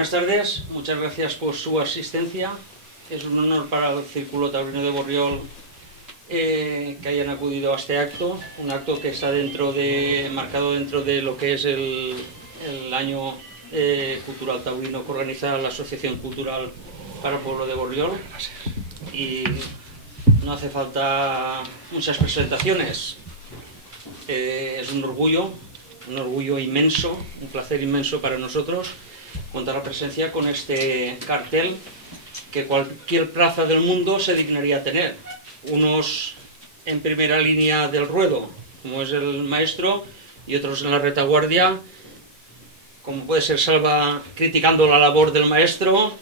Buenas tardes, muchas gracias por su asistencia. Es un honor para el Círculo Taurino de Borriol que hayan acudido a este acto, un acto que está marcado dentro de lo que es el año cultural taurino que organiza la Asociación Cultural para el Pueblo de Borriol. Y no hace falta muchas presentaciones. Es un orgullo inmenso, un placer inmenso para nosotros contar la presencia con este cartel que cualquier plaza del mundo se dignaría a tener. Unos en primera línea del ruedo, como es el maestro, y otros en la retaguardia, como puede ser Salva criticando la labor del maestro,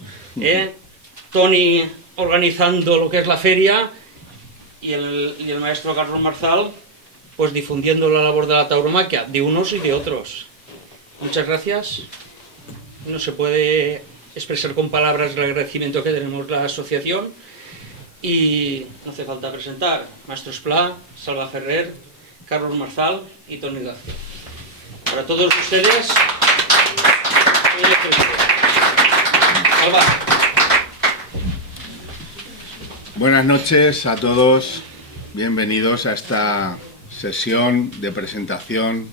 Tony organizando lo que es la feria, y el maestro Carlos Marzal pues difundiendo la labor de la tauromaquia, de unos y de otros. Muchas gracias. No se puede expresar con palabras el agradecimiento que tenemos la asociación, y no hace falta presentar Maestro Esplá, Salva Ferrer, Carlos Marzal y Tony García. Para todos ustedes, Salva. Buenas noches a todos, bienvenidos a esta sesión de presentación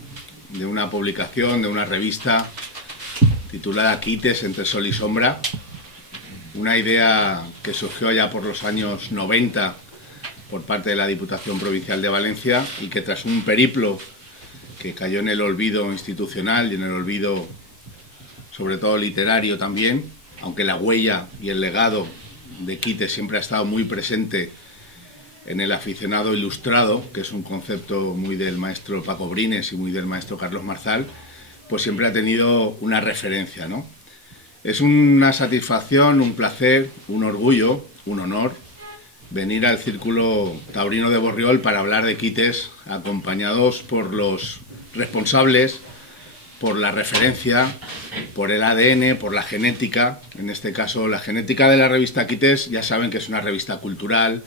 de una publicación, de una revista titulada Quites entre sol y sombra, una idea que surgió ya por los años 90 por parte de la Diputación Provincial de Valencia y que tras un periplo que cayó en el olvido institucional y en el olvido sobre todo literario también, aunque la huella y el legado de Quites siempre ha estado muy presente en el aficionado ilustrado, que es un concepto muy del maestro Paco Brines y muy del maestro Carlos Marzal, pues siempre ha tenido una referencia, ¿no? Es una satisfacción, un placer, un orgullo, un honor venir al Círculo Taurino de Borriol para hablar de Quites, acompañados por los responsables, por la referencia, por el ADN, por la genética. En este caso, la genética de la revista Quites, ya saben que es una revista cultural,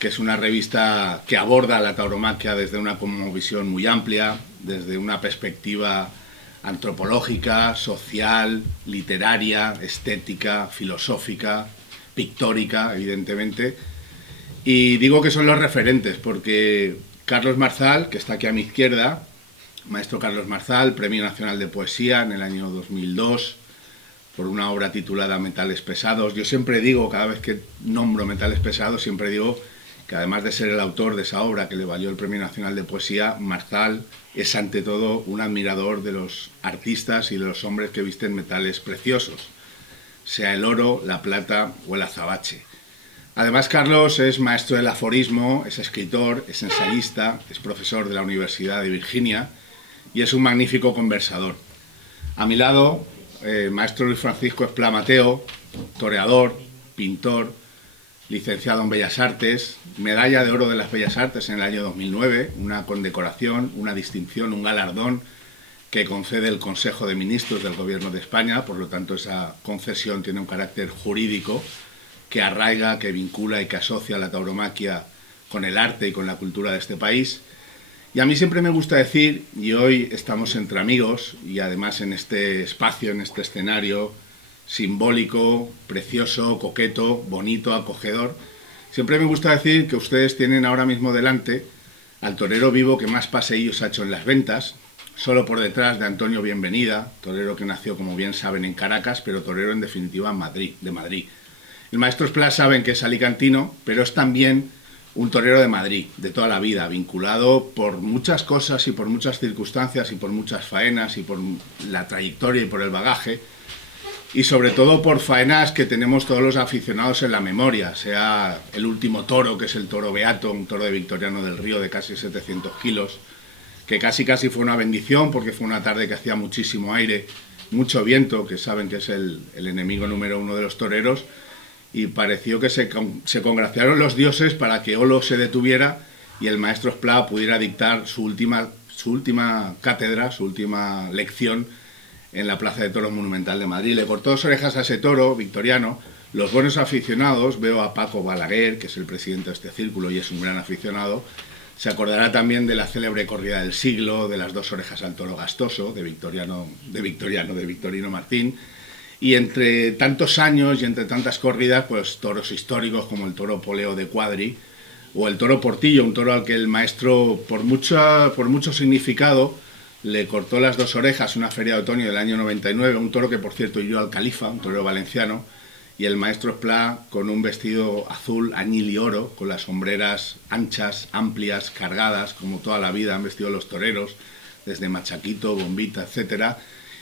que es una revista que aborda la tauromaquia desde una visión muy amplia, desde una perspectiva antropológica, social, literaria, estética, filosófica, pictórica, evidentemente. Y digo que son los referentes porque Carlos Marzal, que está aquí a mi izquierda, maestro Carlos Marzal, Premio Nacional de Poesía en el año 2002, por una obra titulada Metales Pesados. Yo siempre digo, cada vez que nombro Metales Pesados, siempre digo que además de ser el autor de esa obra que le valió el Premio Nacional de Poesía, Marzal es ante todo un admirador de los artistas y de los hombres que visten metales preciosos, sea el oro, la plata o el azabache. Además, Carlos es maestro del aforismo, es escritor, es ensayista, es profesor de la Universidad de Virginia y es un magnífico conversador. A mi lado, maestro Luis Francisco Esplá Mateo, toreador, pintor, licenciado en Bellas Artes, medalla de oro de las Bellas Artes en el año 2009, una condecoración, una distinción, un galardón que concede el Consejo de Ministros del Gobierno de España, por lo tanto esa concesión tiene un carácter jurídico que arraiga, que vincula y que asocia la tauromaquia con el arte y con la cultura de este país. Y a mí siempre me gusta decir, y hoy estamos entre amigos, y además en este espacio, en este escenario simbólico, precioso, coqueto, bonito, acogedor, siempre me gusta decir que ustedes tienen ahora mismo delante al torero vivo que más paseillos ha hecho en las ventas, solo por detrás de Antonio Bienvenida, torero que nació, como bien saben, en Caracas, pero torero en definitiva de Madrid. El maestro Esplá saben que es alicantino, pero es también un torero de Madrid, de toda la vida, vinculado por muchas cosas y por muchas circunstancias y por muchas faenas y por la trayectoria y por el bagaje, y sobre todo por faenas que tenemos todos los aficionados en la memoria, sea el último toro, que es el toro Beato, un toro de Victoriano del Río de casi 700 kilos, que casi fue una bendición porque fue una tarde que hacía muchísimo aire, mucho viento, que saben que es el enemigo número uno de los toreros, y pareció que se congraciaron los dioses para que Olo se detuviera y el maestro Esplá pudiera dictar su última cátedra, su última lección en la Plaza de Toros Monumental de Madrid. Le cortó dos orejas a ese toro victoriano. Los buenos aficionados, veo a Paco Balaguer, que es el presidente de este círculo y es un gran aficionado, se acordará también de la célebre corrida del siglo, de las dos orejas al toro gastoso, de Victorino Martín, Y entre tantos años y entre tantas corridas, pues toros históricos como el toro Poleo de Cuadri o el toro Portillo, un toro al que el maestro, por mucho significado, le cortó las dos orejas una feria de otoño del año 99, un toro que por cierto hirió al Califa, un torero valenciano, y el maestro Esplá con un vestido azul, añil y oro, con las sombreras anchas, amplias, cargadas, como toda la vida han vestido los toreros, desde machaquito, bombita, etcétera,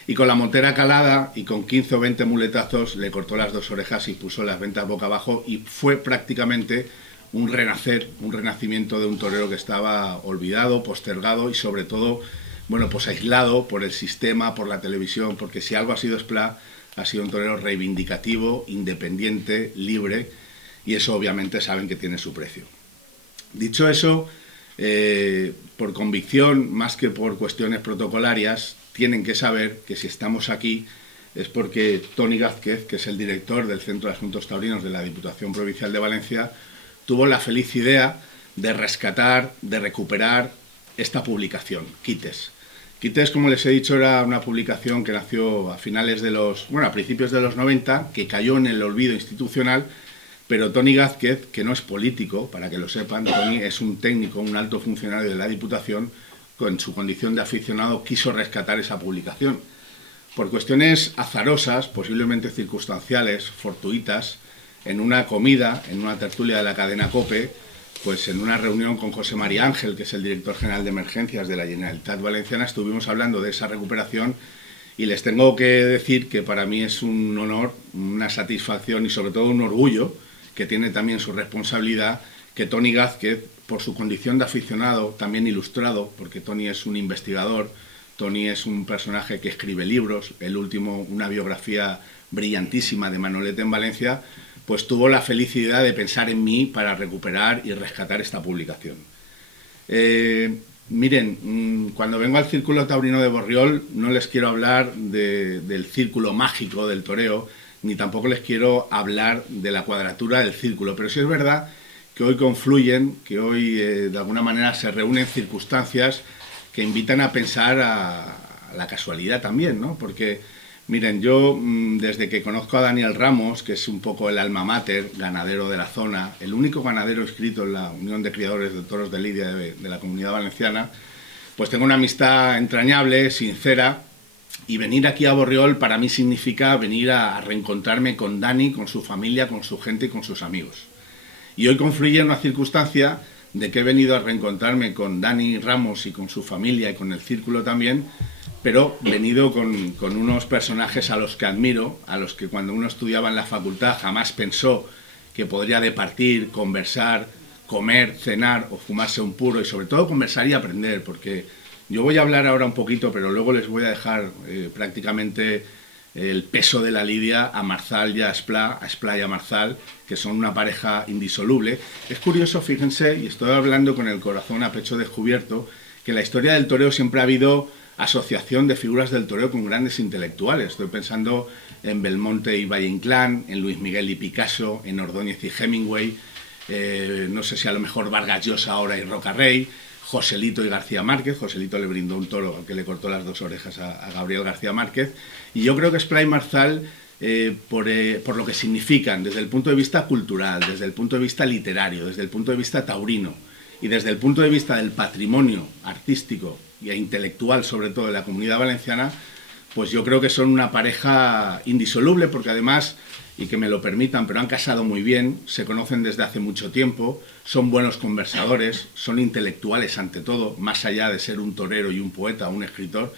y con la montera calada y con 15 o 20 muletazos le cortó las dos orejas y puso las ventas boca abajo, y fue prácticamente un renacer, un renacimiento de un torero que estaba olvidado, postergado y sobre todo, bueno, pues aislado por el sistema, por la televisión, porque si algo ha sido Esplá, ha sido un torero reivindicativo, independiente, libre, y eso obviamente saben que tiene su precio. Dicho eso, por convicción, más que por cuestiones protocolarias, tienen que saber que si estamos aquí es porque Toni Gázquez, que es el director del Centro de Asuntos Taurinos de la Diputación Provincial de Valencia, tuvo la feliz idea de rescatar, de recuperar esta publicación, Quites. Quites, como les he dicho, era una publicación que nació a principios de los 90, que cayó en el olvido institucional, pero Toni Gázquez, que no es político, para que lo sepan, Toni es un técnico, un alto funcionario de la Diputación, con su condición de aficionado, quiso rescatar esa publicación. Por cuestiones azarosas, posiblemente circunstanciales, fortuitas, en una comida, en una tertulia de la cadena COPE, pues en una reunión con José María Ángel, que es el director general de emergencias de la Generalitat Valenciana, estuvimos hablando de esa recuperación y les tengo que decir que para mí es un honor, una satisfacción y sobre todo un orgullo, que tiene también su responsabilidad, que Toni Gázquez, por su condición de aficionado, también ilustrado, porque Toni es un investigador, Toni es un personaje que escribe libros, el último, una biografía brillantísima de Manolete en Valencia, pues tuvo la felicidad de pensar en mí para recuperar y rescatar esta publicación. Miren, cuando vengo al Círculo Taurino de Borriol no les quiero hablar del círculo mágico del toreo, ni tampoco les quiero hablar de la cuadratura del círculo, pero sí es verdad que hoy confluyen, que hoy de alguna manera se reúnen circunstancias que invitan a pensar a la casualidad también, ¿no? Porque, miren, yo desde que conozco a Daniel Ramos, que es un poco el alma mater, ganadero de la zona, el único ganadero inscrito en la Unión de Criadores de Toros de Lidia de la Comunidad Valenciana, pues tengo una amistad entrañable, sincera, y venir aquí a Borriol para mí significa venir a reencontrarme con Dani, con su familia, con su gente y con sus amigos. Y hoy confluye una circunstancia de que he venido a reencontrarme con Dani Ramos y con su familia y con el círculo también, pero venido con unos personajes a los que admiro, a los que cuando uno estudiaba en la facultad jamás pensó que podría departir, conversar, comer, cenar o fumarse un puro y sobre todo conversar y aprender, porque yo voy a hablar ahora un poquito, pero luego les voy a dejar prácticamente el peso de la lidia a Marzal y a Esplá y a Marzal, que son una pareja indisoluble. Es curioso, fíjense, y estoy hablando con el corazón a pecho descubierto, que en la historia del toreo siempre ha habido asociación de figuras del toreo con grandes intelectuales. Estoy pensando en Belmonte y Valle Inclán, en Luis Miguel y Picasso, en Ordóñez y Hemingway, no sé si a lo mejor Vargas Llosa ahora y Rocarrey, Joselito y García Márquez. Joselito le brindó un toro al que le cortó las dos orejas a Gabriel García Márquez. Y yo creo que Esplá y Marzal, por lo que significan desde el punto de vista cultural, desde el punto de vista literario, desde el punto de vista taurino y desde el punto de vista del patrimonio artístico e intelectual, sobre todo de la Comunidad Valenciana, pues yo creo que son una pareja indisoluble, porque además, y que me lo permitan, pero han casado muy bien, se conocen desde hace mucho tiempo, son buenos conversadores, son intelectuales ante todo, más allá de ser un torero y un poeta o un escritor.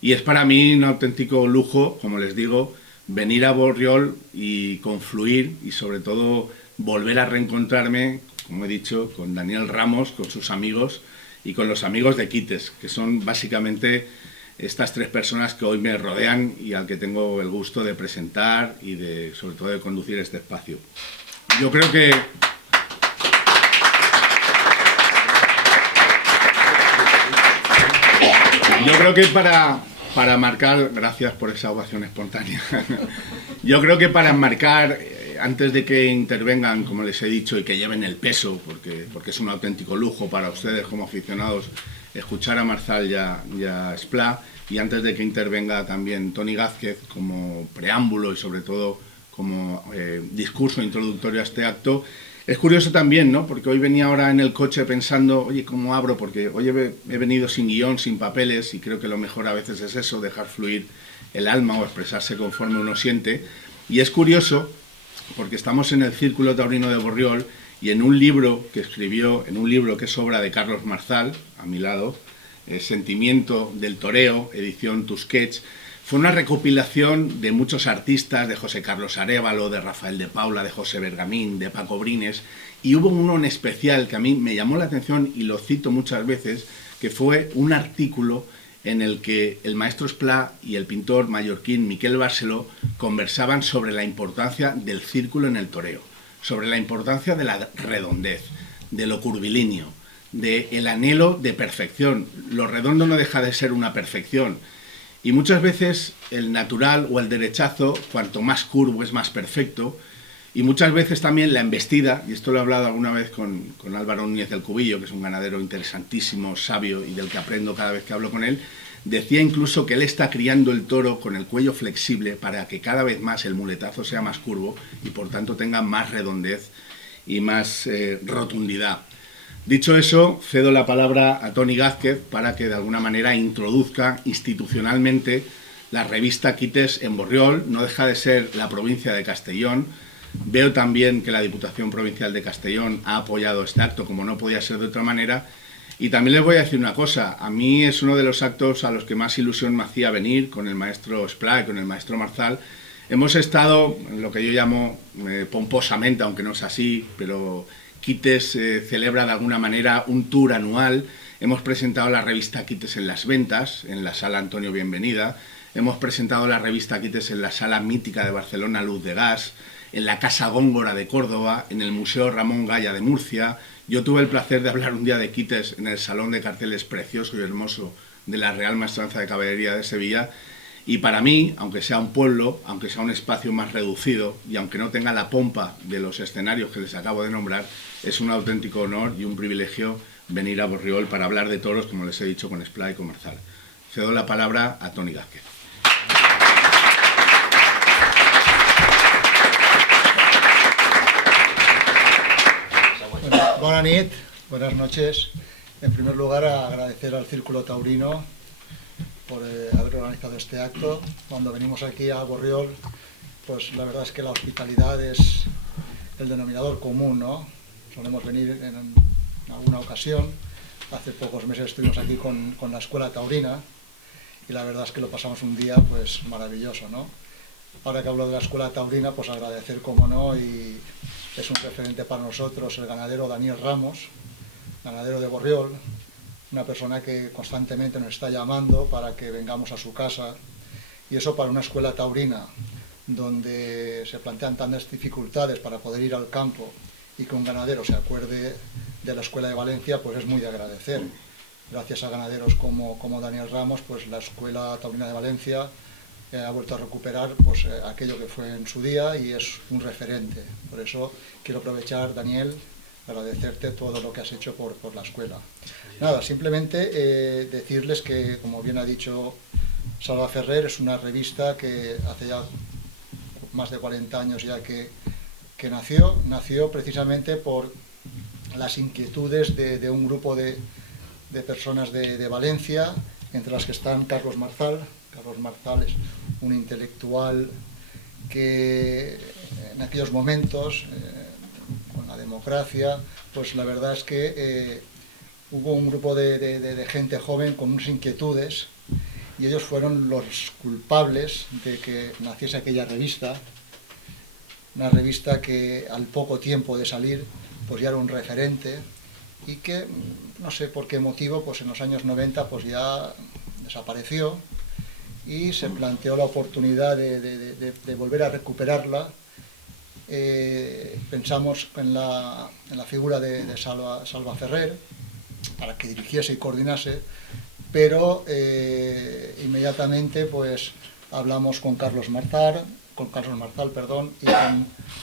Y es para mí un auténtico lujo, como les digo, venir a Borriol y confluir y sobre todo volver a reencontrarme, como he dicho, con Daniel Ramos, con sus amigos y con los amigos de Quites, que son básicamente estas tres personas que hoy me rodean y al que tengo el gusto de presentar y sobre todo de conducir este espacio. Yo creo que para marcar, gracias por esa ovación espontánea, yo creo que para marcar, antes de que intervengan, como les he dicho, y que lleven el peso, porque es un auténtico lujo para ustedes como aficionados escuchar a Marzal y a Esplá, y antes de que intervenga también Toni Gázquez como preámbulo y sobre todo como discurso introductorio a este acto, es curioso también, ¿no? Porque hoy venía ahora en el coche pensando, oye, ¿cómo abro? Porque hoy he venido sin guión, sin papeles, y creo que lo mejor a veces es eso, dejar fluir el alma o expresarse conforme uno siente. Y es curioso porque estamos en el Círculo Taurino de Borriol y en un libro que escribió, en un libro que es obra de Carlos Marzal, a mi lado, Sentimiento del Toreo, edición Tusquets, fue una recopilación de muchos artistas, de José Carlos Arévalo, de Rafael de Paula, de José Bergamín, de Paco Brines, y hubo uno en especial que a mí me llamó la atención y lo cito muchas veces, que fue un artículo en el que el maestro Esplá y el pintor mallorquín Miquel Barceló conversaban sobre la importancia del círculo en el toreo, sobre la importancia de la redondez, de lo curvilíneo, del anhelo de perfección. Lo redondo no deja de ser una perfección. Y muchas veces el natural o el derechazo, cuanto más curvo es más perfecto, y muchas veces también la embestida, y esto lo he hablado alguna vez con Álvaro Núñez del Cubillo, que es un ganadero interesantísimo, sabio y del que aprendo cada vez que hablo con él, decía incluso que él está criando el toro con el cuello flexible para que cada vez más el muletazo sea más curvo y por tanto tenga más redondez y más rotundidad. Dicho eso, cedo la palabra a Toni Gázquez para que de alguna manera introduzca institucionalmente la revista Quites en Borriol. No deja de ser la provincia de Castellón. Veo también que la Diputación Provincial de Castellón ha apoyado este acto, como no podía ser de otra manera. Y también les voy a decir una cosa, a mí es uno de los actos a los que más ilusión me hacía venir, con el maestro Esplá y con el maestro Marzal. Hemos estado, en lo que yo llamo pomposamente, aunque no es así, pero Quites celebra de alguna manera un tour anual. Hemos presentado la revista Quites en las ventas, en la sala Antonio Bienvenida. Hemos presentado la revista Quites en la sala mítica de Barcelona Luz de Gas, en la Casa Góngora de Córdoba, en el Museo Ramón Gaya de Murcia. Yo tuve el placer de hablar un día de Quites en el Salón de Carteles precioso y hermoso de la Real Maestranza de Caballería de Sevilla. Y para mí, aunque sea un pueblo, aunque sea un espacio más reducido y aunque no tenga la pompa de los escenarios que les acabo de nombrar, es un auténtico honor y un privilegio venir a Borriol para hablar de toros, como les he dicho, con Esplá y con Marzal. Cedo la palabra a Toni Gázquez. Buenas nit, buenas noches. En primer lugar, agradecer al Círculo Taurino por haber organizado este acto. Cuando venimos aquí a Borriol, pues la verdad es que la hospitalidad es el denominador común, ¿no? Solemos venir en alguna ocasión. Hace pocos meses estuvimos aquí con la Escuela Taurina y la verdad es que lo pasamos un día pues maravilloso, ¿no? Ahora que hablo de la Escuela Taurina, pues agradecer, como no, y es un referente para nosotros el ganadero Daniel Ramos, ganadero de Borriol, una persona que constantemente nos está llamando para que vengamos a su casa, y eso para una escuela taurina donde se plantean tantas dificultades para poder ir al campo y que un ganadero se acuerde de la Escuela de Valencia, pues es muy de agradecer. Gracias a ganaderos como Daniel Ramos, pues la Escuela Taurina de Valencia ha vuelto a recuperar pues aquello que fue en su día y es un referente. Por eso quiero aprovechar, Daniel, agradecerte todo lo que has hecho por la escuela. Nada, simplemente decirles que, como bien ha dicho Salva Ferrer, es una revista que hace ya más de 40 años ya que nació precisamente por las inquietudes de un grupo de personas de Valencia, entre las que están Carlos Marzal. Carlos Marzal es un intelectual que en aquellos momentos, con la democracia, pues la verdad es que hubo un grupo de gente joven con unas inquietudes y ellos fueron los culpables de que naciese aquella revista, una revista que al poco tiempo de salir pues ya era un referente y que, no sé por qué motivo, pues en los años 90 pues ya desapareció y se planteó la oportunidad de volver a recuperarla. Pensamos en la figura de Salva Ferrer para que dirigiese y coordinase, pero inmediatamente pues hablamos con Carlos Marzal, y con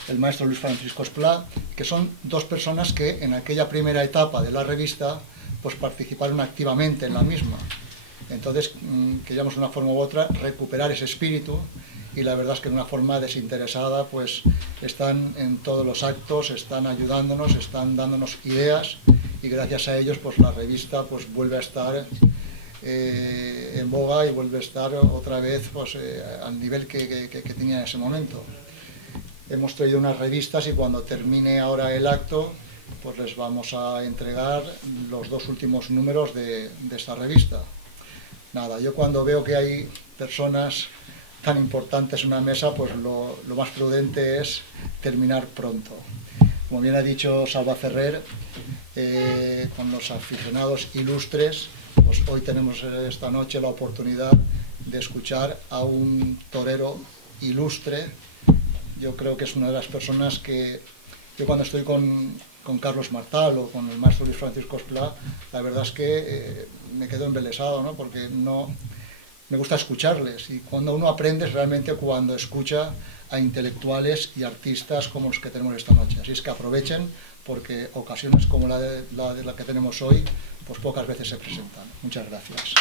el maestro Luis Francisco Esplá, que son dos personas que en aquella primera etapa de la revista pues participaron activamente en la misma. Entonces, queríamos de una forma u otra recuperar ese espíritu, y la verdad es que de una forma desinteresada pues están en todos los actos, están ayudándonos, están dándonos ideas, y gracias a ellos pues la revista pues vuelve a estar en boga y vuelve a estar otra vez pues, al nivel que tenía en ese momento. Hemos traído unas revistas y cuando termine ahora el acto pues les vamos a entregar los 2 últimos números de esta revista. Nada, yo cuando veo que hay personas tan importantes en una mesa, pues lo más prudente es terminar pronto. Como bien ha dicho Salva Ferrer, con los aficionados ilustres, pues hoy tenemos esta noche la oportunidad de escuchar a un torero ilustre. Yo creo que es una de las personas que yo cuando estoy con Carlos Martal o con el maestro Luis Francisco Esplá, la verdad es que me quedo embelesado, ¿no? Porque no me gusta escucharles, y cuando uno aprende es realmente cuando escucha a intelectuales y artistas como los que tenemos esta noche. Así es que aprovechen, porque ocasiones como la que tenemos hoy pues pocas veces se presentan. Muchas gracias.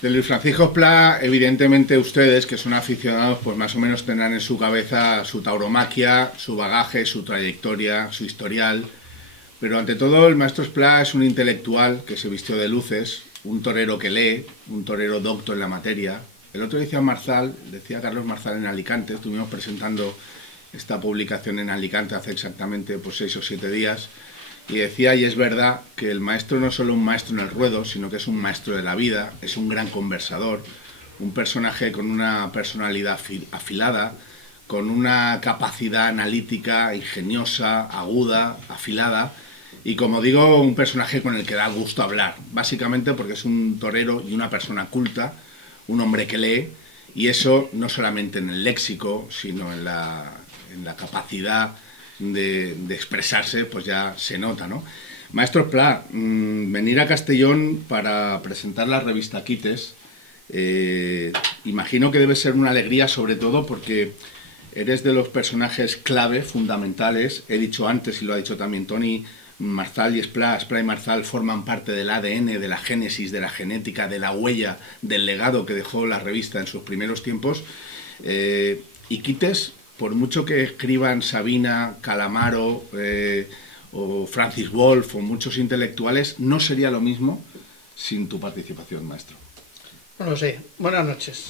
De Luis Francisco Esplá, evidentemente ustedes, que son aficionados, pues más o menos tendrán en su cabeza su tauromaquia, su bagaje, su trayectoria, su historial. Pero ante todo el maestro Esplá es un intelectual que se vistió de luces, un torero que lee, un torero docto en la materia. El otro decía Carlos Marzal en Alicante, estuvimos presentando esta publicación en Alicante hace exactamente pues 6 o 7 días, y decía, y es verdad, que el maestro no es solo un maestro en el ruedo, sino que es un maestro de la vida, es un gran conversador, un personaje con una personalidad afilada, con una capacidad analítica, ingeniosa, aguda, afilada, y como digo, un personaje con el que da gusto hablar, básicamente porque es un torero y una persona culta, un hombre que lee, y eso no solamente en el léxico, sino en la capacidad de expresarse, pues ya se nota, ¿no? Maestro Esplá, venir a Castellón para presentar la revista Quites, imagino que debe ser una alegría, sobre todo porque eres de los personajes clave, fundamentales. He dicho antes, y lo ha dicho también Toni, Marzal y Esplá y Marzal forman parte del ADN, de la génesis, de la genética, de la huella, del legado que dejó la revista en sus primeros tiempos. Y Quites, por mucho que escriban Sabina, Calamaro o Francis Wolff o muchos intelectuales, no sería lo mismo sin tu participación, maestro. No lo sé. Buenas noches.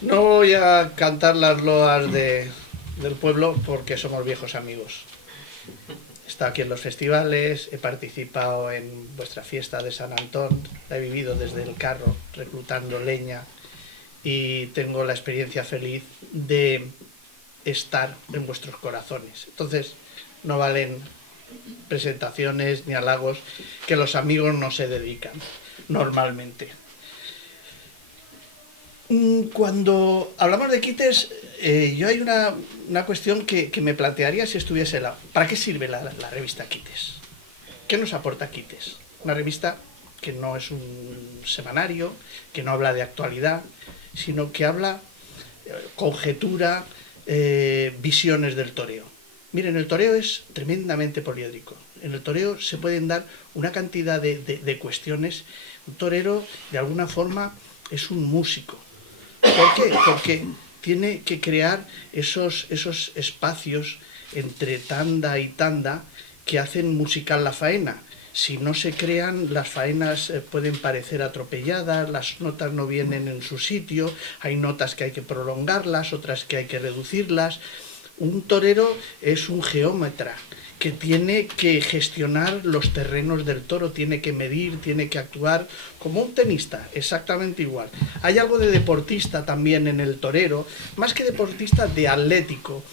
No voy a cantar las loas del pueblo porque somos viejos amigos. He estado aquí en los festivales, he participado en vuestra fiesta de San Antón, la he vivido desde el carro, reclutando leña, y tengo la experiencia feliz de estar en vuestros corazones. Entonces, no valen presentaciones ni halagos, que los amigos no se dedican normalmente. Cuando hablamos de Quites, yo hay una cuestión que me plantearía si estuviese la... ¿Para qué sirve la revista Quites? ¿Qué nos aporta Quites? Una revista que no es un semanario, que no habla de actualidad, sino que habla conjetura, visiones del toreo. Miren, el toreo es tremendamente poliédrico. En el toreo se pueden dar una cantidad de cuestiones. Un torero, de alguna forma, es un músico. ¿Por qué? Porque tiene que crear esos espacios entre tanda y tanda que hacen musical la faena. Si no se crean, las faenas pueden parecer atropelladas, las notas no vienen en su sitio, hay notas que hay que prolongarlas, otras que hay que reducirlas. Un torero es un geómetra que tiene que gestionar los terrenos del toro, tiene que medir, tiene que actuar como un tenista, exactamente igual. Hay algo de deportista también en el torero, más que deportista, de atlético.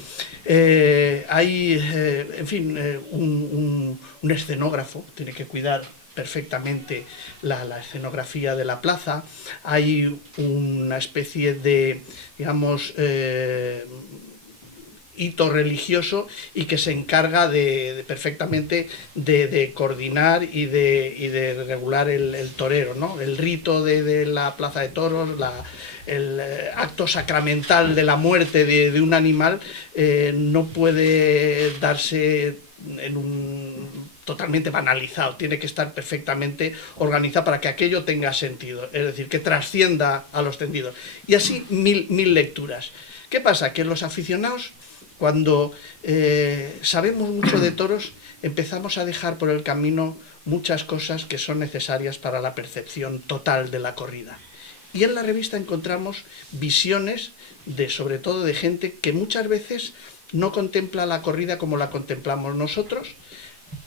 Hay, en fin, un escenógrafo, tiene que cuidar perfectamente la escenografía de la plaza. Hay una especie de, digamos, hito religioso, y que se encarga perfectamente de coordinar y de regular el torero, ¿no? El rito de la plaza de toros, el acto sacramental de la muerte de un animal no puede darse en un totalmente banalizado, tiene que estar perfectamente organizado para que aquello tenga sentido, es decir, que trascienda a los tendidos. Y así mil lecturas. ¿Qué pasa? Que los aficionados, cuando sabemos mucho de toros, empezamos a dejar por el camino muchas cosas que son necesarias para la percepción total de la corrida. Y en la revista encontramos visiones, sobre todo de gente que muchas veces no contempla la corrida como la contemplamos nosotros,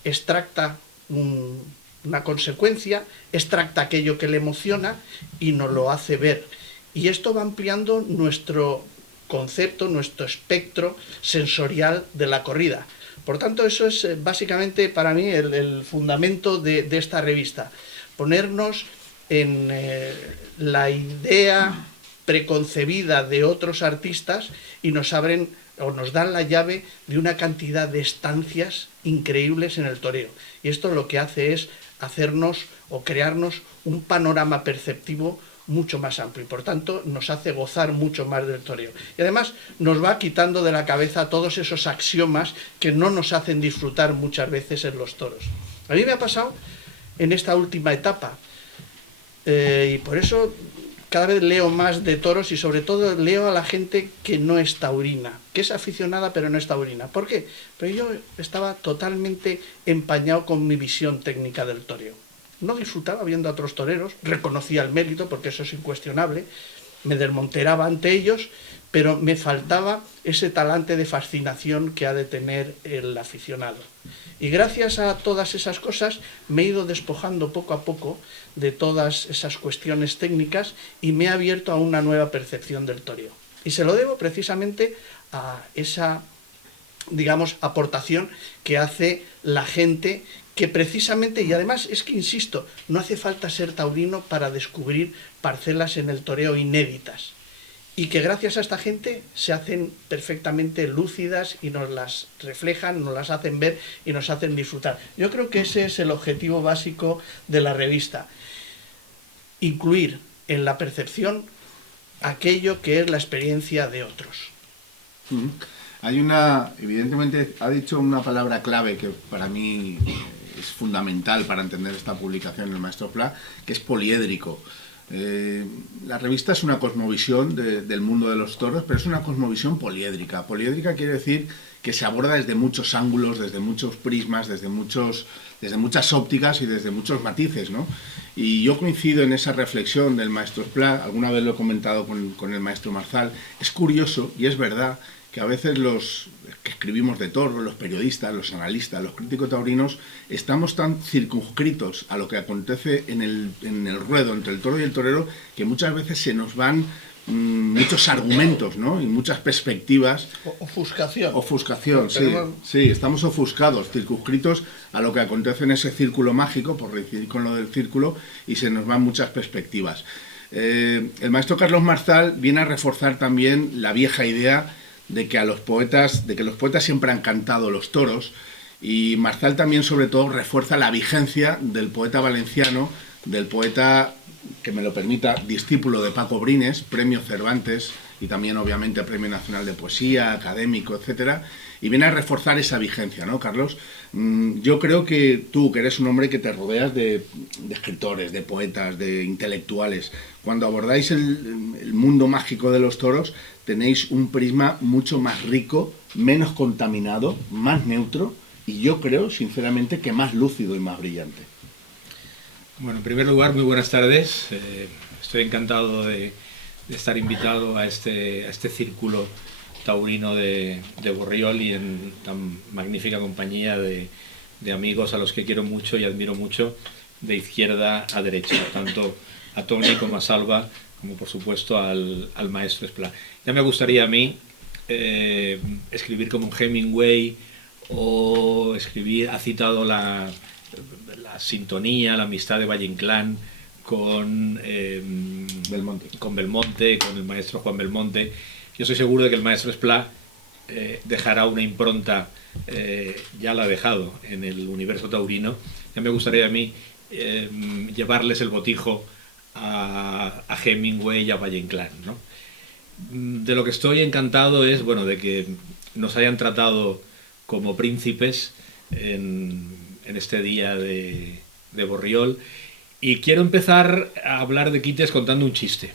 extracta una consecuencia, extracta aquello que le emociona y nos lo hace ver. Y esto va ampliando nuestro concepto, nuestro espectro sensorial de la corrida. Por tanto, eso es básicamente para mí el fundamento de esta revista. Ponernos en la idea preconcebida de otros artistas y nos abren o nos dan la llave de una cantidad de estancias increíbles en el toreo. Y esto lo que hace es hacernos o crearnos un panorama perceptivo mucho más amplio y por tanto nos hace gozar mucho más del toreo. Y además nos va quitando de la cabeza todos esos axiomas que no nos hacen disfrutar muchas veces en los toros. A mí me ha pasado en esta última etapa y por eso cada vez leo más de toros y sobre todo leo a la gente que no es taurina, que es aficionada pero no es taurina. ¿Por qué? Porque yo estaba totalmente empañado con mi visión técnica del toreo. No disfrutaba viendo a otros toreros, reconocía el mérito porque eso es incuestionable, me desmonteraba ante ellos, pero me faltaba ese talante de fascinación que ha de tener el aficionado. Y gracias a todas esas cosas me he ido despojando poco a poco de todas esas cuestiones técnicas y me he abierto a una nueva percepción del toreo. Y se lo debo precisamente a esa, digamos, aportación que hace la gente que precisamente, y además es que insisto, no hace falta ser taurino para descubrir parcelas en el toreo inéditas. Y que gracias a esta gente se hacen perfectamente lúcidas y nos las reflejan, nos las hacen ver y nos hacen disfrutar. Yo creo que ese es el objetivo básico de la revista. Incluir en la percepción aquello que es la experiencia de otros. Evidentemente, ha dicho una palabra clave que para mí es fundamental para entender esta publicación del maestro Pla, que es poliédrico. La revista es una cosmovisión del mundo de los toros, pero es una cosmovisión poliédrica. Poliédrica quiere decir que se aborda desde muchos ángulos, desde muchos prismas, desde muchas ópticas y desde muchos matices, ¿no? Y yo coincido en esa reflexión del maestro Pla, alguna vez lo he comentado con el maestro Marzal. Es curioso y es verdad que a veces los que escribimos de toros, los periodistas, los analistas, los críticos taurinos, estamos tan circunscritos a lo que acontece en el ruedo entre el toro y el torero que muchas veces se nos van muchos argumentos, ¿no? Y muchas perspectivas. Ofuscación. Ofuscación, sí. Sí, estamos ofuscados, circunscritos a lo que acontece en ese círculo mágico, por decir con lo del círculo, y se nos van muchas perspectivas. El maestro Carlos Marzal viene a reforzar también la vieja idea de que los poetas siempre han cantado los toros, y Marzal también sobre todo refuerza la vigencia del poeta valenciano, del poeta, que me lo permita, discípulo de Paco Brines, premio Cervantes y también obviamente premio nacional de poesía, académico, etcétera, y viene a reforzar esa vigencia, ¿no, Carlos? Yo creo que tú, que eres un hombre que te rodeas de escritores, de poetas, de intelectuales, cuando abordáis el mundo mágico de los toros, tenéis un prisma mucho más rico, menos contaminado, más neutro y yo creo, sinceramente, que más lúcido y más brillante. Bueno, en primer lugar, muy buenas tardes. Estoy encantado de estar invitado a este círculo taurino de Borriol y en tan magnífica compañía de amigos a los que quiero mucho y admiro mucho, de izquierda a derecha, tanto a Toni como a Salva, como por supuesto al maestro Esplá. Ya me gustaría a mí escribir como un Hemingway o escribir, ha citado la sintonía, la amistad de Valle Inclán con Belmonte, con el maestro Juan Belmonte. Yo estoy seguro de que el maestro Esplá dejará una impronta, ya la ha dejado en el universo taurino. Ya me gustaría a mí llevarles el botijo a Hemingway y a Valle Inclán, ¿no? De lo que estoy encantado es, bueno, de que nos hayan tratado como príncipes en en este día de Borriol. Y quiero empezar a hablar de Quites contando un chiste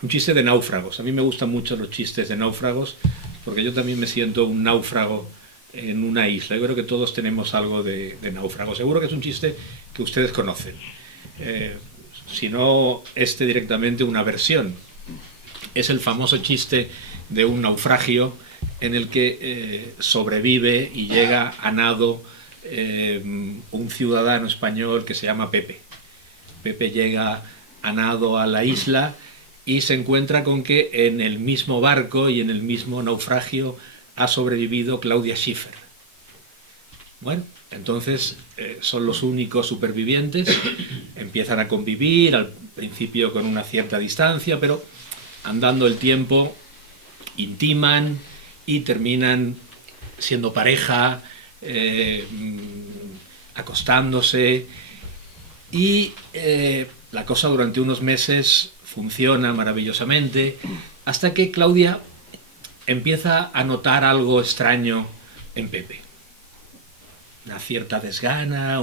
de náufragos. A mí me gustan mucho los chistes de náufragos, porque yo también me siento un náufrago en una isla. Yo creo que todos tenemos algo de náufrago. Seguro que es un chiste que ustedes conocen. Si no, directamente una versión. Es el famoso chiste de un naufragio en el que sobrevive y llega a nado un ciudadano español que se llama Pepe. Pepe llega a nado a la isla y se encuentra con que en el mismo barco y en el mismo naufragio ha sobrevivido Claudia Schiffer. Bueno, entonces son los únicos supervivientes, empiezan a convivir, al principio con una cierta distancia, pero andando el tiempo intiman y terminan siendo pareja, acostándose, y la cosa durante unos meses funciona maravillosamente, hasta que Claudia empieza a notar algo extraño en Pepe. Una cierta desgana,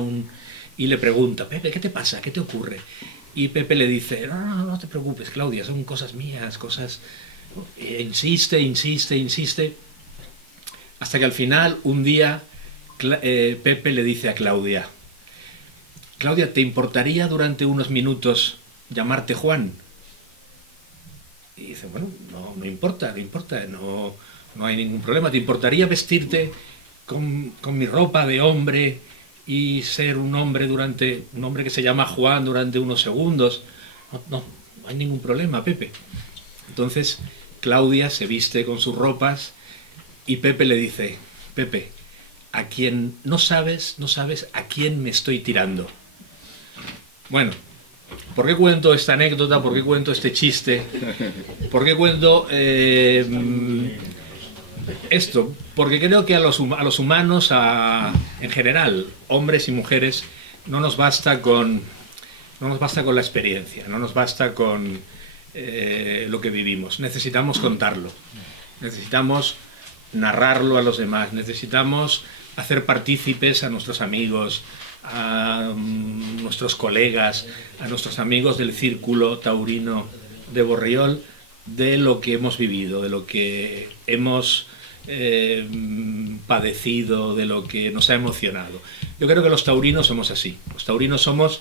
y le pregunta: Pepe, ¿qué te pasa? ¿Qué te ocurre? Y Pepe le dice: no te preocupes, Claudia, son cosas mías, cosas... insiste, hasta que al final, un día, Pepe le dice a Claudia: Claudia, ¿te importaría durante unos minutos llamarte Juan? Y dice: bueno, no importa, no hay ningún problema. ¿Te importaría vestirte con mi ropa de hombre y ser un hombre que se llama Juan durante unos segundos? No hay ningún problema, Pepe. Entonces Claudia se viste con sus ropas y Pepe le dice: Pepe, a quien no sabes a quién me estoy tirando. Bueno, ¿por qué cuento esta anécdota? ¿Por qué cuento este chiste? ¿Por qué cuento esto? Porque creo que a los humanos, en general, hombres y mujeres, no nos basta con la experiencia, no nos basta con lo que vivimos. Necesitamos contarlo, necesitamos narrarlo a los demás, necesitamos hacer partícipes a nuestros amigos, a nuestros colegas, a nuestros amigos del Círculo Taurino de Borriol, de lo que hemos vivido, de lo que hemos padecido, de lo que nos ha emocionado. Yo creo que los taurinos somos así. Los taurinos somos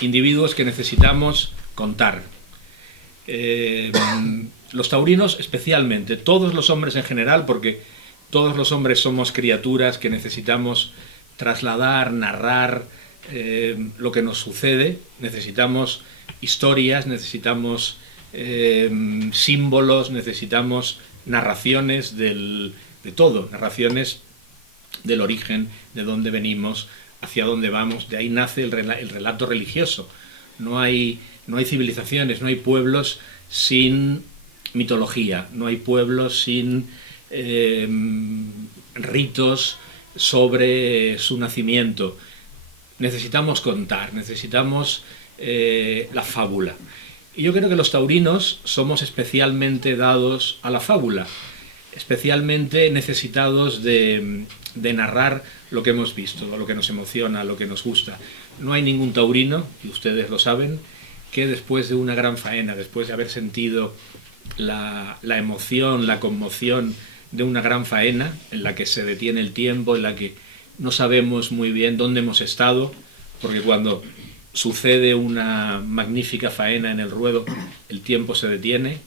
individuos que necesitamos contar. Los taurinos especialmente, todos los hombres en general, porque todos los hombres somos criaturas que necesitamos trasladar, narrar lo que nos sucede, necesitamos historias, necesitamos símbolos, necesitamos narraciones de todo, narraciones del origen, de dónde venimos, hacia dónde vamos. De ahí nace el relato religioso. No hay civilizaciones, no hay pueblos sin mitología, no hay pueblos sin ritos sobre su nacimiento. Necesitamos contar, necesitamos la fábula. Y yo creo que los taurinos somos especialmente dados a la fábula, especialmente necesitados de narrar lo que hemos visto, lo que nos emociona, lo que nos gusta. No hay ningún taurino, y ustedes lo saben, que después de una gran faena, después de haber sentido la emoción, la conmoción de una gran faena, en la que se detiene el tiempo, en la que no sabemos muy bien dónde hemos estado, porque cuando sucede una magnífica faena en el ruedo, el tiempo se detiene,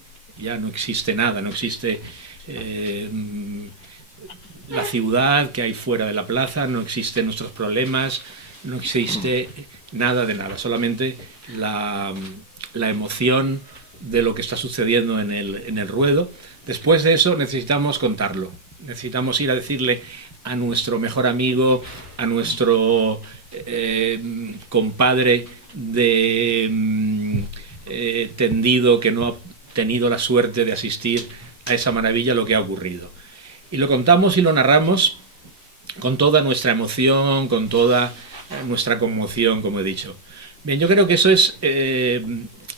ya no existe nada, no existe la ciudad que hay fuera de la plaza, no existen nuestros problemas, no existe nada de nada, solamente la emoción de lo que está sucediendo en el ruedo. Después de eso necesitamos contarlo, necesitamos ir a decirle a nuestro mejor amigo, a nuestro compadre tendido que no ha tenido la suerte de asistir a esa maravilla, lo que ha ocurrido. Y lo contamos y lo narramos con toda nuestra emoción, con toda nuestra conmoción, como he dicho. Bien, yo creo que eso es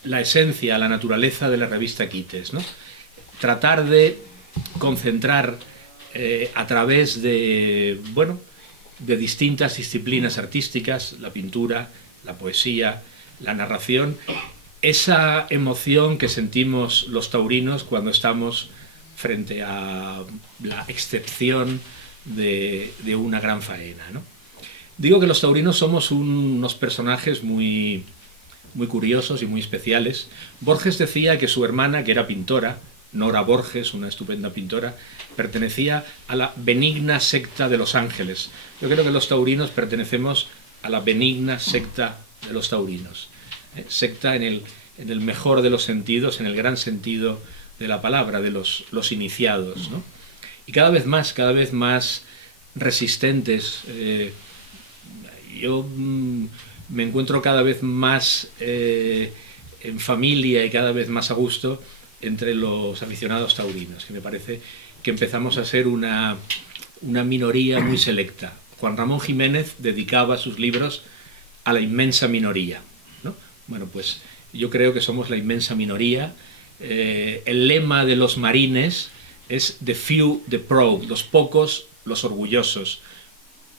la esencia, la naturaleza de la revista Quites, ¿no? Tratar de concentrar a través de, bueno, de distintas disciplinas artísticas, la pintura, la poesía, la narración, esa emoción que sentimos los taurinos cuando estamos frente a la excepción de una gran faena, ¿no? Digo que los taurinos somos unos personajes muy curiosos y muy especiales. Borges decía que su hermana, que era pintora, Nora Borges, una estupenda pintora, pertenecía a la benigna secta de los ángeles. Yo creo que los taurinos pertenecemos a la benigna secta de los taurinos. Secta en el mejor de los sentidos, en el gran sentido de la palabra, de los iniciados, ¿no? Y cada vez más resistentes. Yo me encuentro cada vez más en familia y cada vez más a gusto entre los aficionados taurinos, que me parece que empezamos a ser una minoría muy selecta. Juan Ramón Jiménez dedicaba sus libros a la inmensa minoría, ¿no? Bueno, pues yo creo que somos la inmensa minoría. El lema de los marines es "the few, the proud", los pocos, los orgullosos.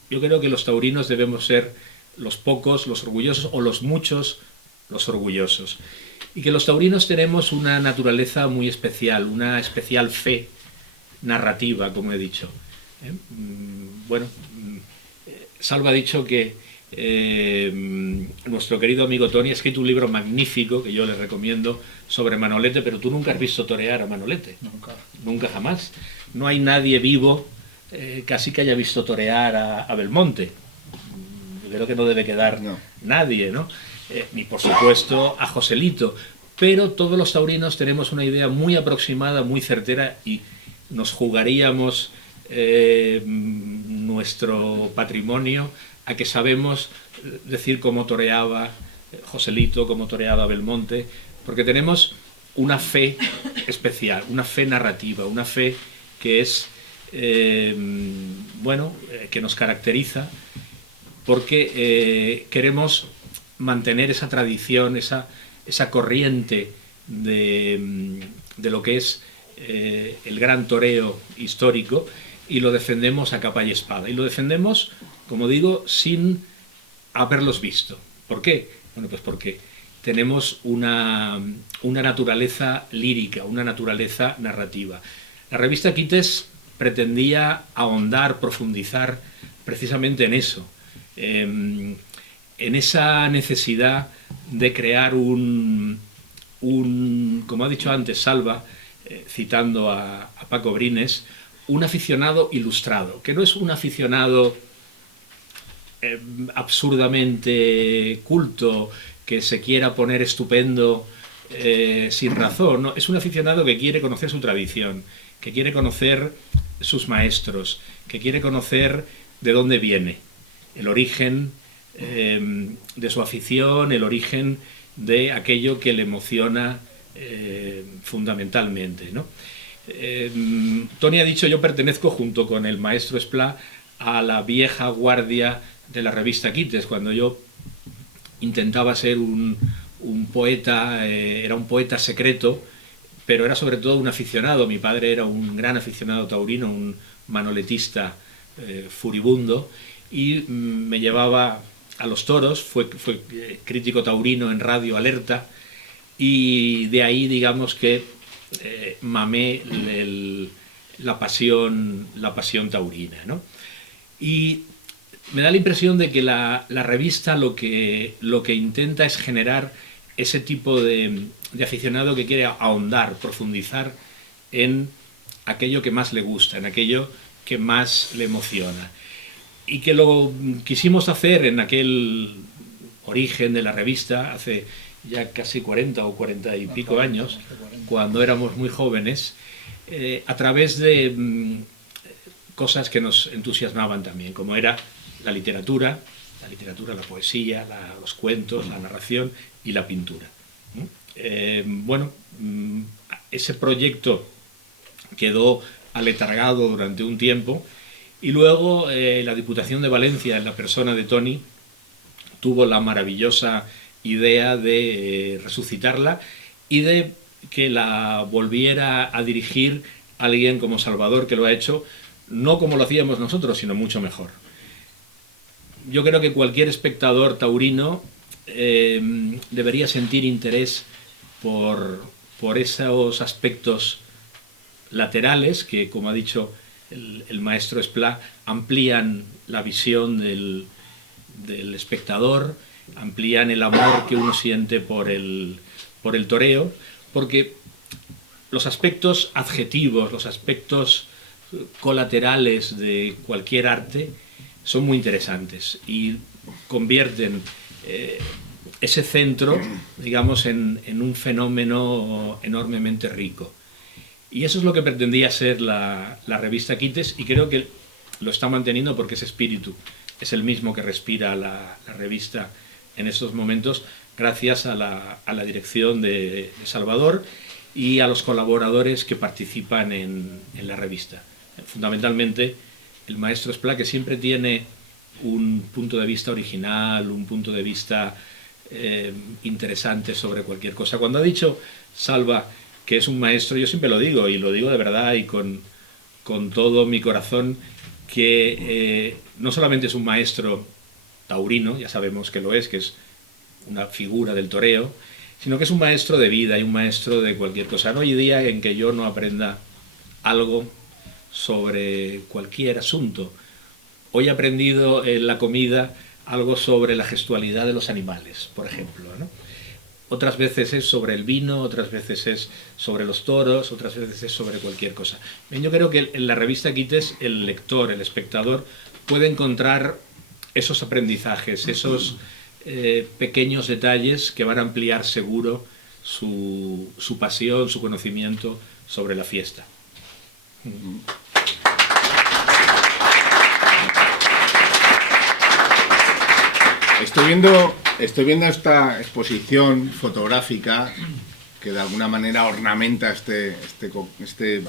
Yo creo que los taurinos debemos ser los pocos, los orgullosos, o los muchos, los orgullosos. Y que los taurinos tenemos una naturaleza muy especial, una especial fe narrativa, como he dicho. Bueno, Salva ha dicho que nuestro querido amigo Tony ha escrito un libro magnífico que yo le recomiendo sobre Manolete, pero tú nunca has visto torear a Manolete. Nunca jamás. No hay nadie vivo casi que haya visto torear a Belmonte. Yo creo que no debe quedar nadie, ¿no? Ni por supuesto a Joselito. Pero todos los taurinos tenemos una idea muy aproximada, muy certera, y nos jugaríamos nuestro patrimonio a que sabemos decir cómo toreaba Joselito, cómo toreaba Belmonte, porque tenemos una fe especial, una fe narrativa, una fe que es, bueno, que nos caracteriza, porque queremos mantener esa tradición, esa corriente de lo que es el gran toreo histórico, y lo defendemos a capa y espada. Y lo defendemos, como digo, sin haberlos visto. ¿Por qué? Bueno, pues porque tenemos una naturaleza lírica, una naturaleza narrativa. La revista Quites pretendía ahondar, profundizar precisamente en eso, en esa necesidad de crear como ha dicho antes Salva, citando a Paco Brines, un aficionado ilustrado, que no es un aficionado absurdamente culto, que se quiera poner estupendo sin razón, ¿no? Es un aficionado que quiere conocer su tradición, que quiere conocer sus maestros, que quiere conocer de dónde viene, el origen de su afición, el origen de aquello que le emociona fundamentalmente, ¿no? Tony ha dicho, yo pertenezco junto con el maestro Esplá a la vieja guardia de la revista Quites. Cuando yo intentaba ser un poeta, era un poeta secreto, pero era sobre todo un aficionado. Mi padre era un gran aficionado taurino, un manoletista furibundo, y me llevaba a los toros. Fue crítico taurino en Radio Alerta, y de ahí, digamos que mamé la pasión taurina, ¿no? Y me da la impresión de que la revista lo que intenta es generar ese tipo de aficionado que quiere ahondar, profundizar en aquello que más le gusta, en aquello que más le emociona. Y que lo quisimos hacer en aquel origen de la revista, hace ya casi 40 o 40 y pico años, cuando éramos muy jóvenes, a través de cosas que nos entusiasmaban también, como era la literatura, la poesía, los cuentos, la narración y la pintura. Bueno, ese proyecto quedó aletargado durante un tiempo, y luego la Diputación de Valencia, en la persona de Tony, tuvo la maravillosa idea de resucitarla y de que la volviera a dirigir alguien como Salvador, que lo ha hecho no como lo hacíamos nosotros, sino mucho mejor. yo creo que cualquier espectador taurino debería sentir interés por esos aspectos laterales que, como ha dicho el maestro Esplá, amplían la visión del espectador, amplían el amor que uno siente por el toreo, porque los aspectos adjetivos, los aspectos colaterales de cualquier arte son muy interesantes y convierten ese centro, digamos, en un fenómeno enormemente rico. Y eso es lo que pretendía ser la revista Quites, y creo que lo está manteniendo porque ese espíritu es el mismo que respira la revista en estos momentos, gracias a la dirección de Salvador y a los colaboradores que participan en la revista. Fundamentalmente el maestro Esplá, que siempre tiene un punto de vista original, un punto de vista interesante sobre cualquier cosa. Cuando ha dicho Salva que es un maestro, yo siempre lo digo, y lo digo de verdad y con todo mi corazón, que no solamente es un maestro taurino, ya sabemos que lo es, que es una figura del toreo, sino que es un maestro de vida y un maestro de cualquier cosa. No hay día en que yo no aprenda algo sobre cualquier asunto. Hoy he aprendido en la comida algo sobre la gestualidad de los animales, por ejemplo, ¿no? Otras veces es sobre el vino, otras veces es sobre los toros, otras veces es sobre cualquier cosa. Bien, yo creo que en la revista Quites el lector, el espectador, puede encontrar esos aprendizajes, esos pequeños detalles que van a ampliar seguro su pasión, su conocimiento sobre la fiesta. Estoy viendo esta exposición fotográfica que de alguna manera ornamenta este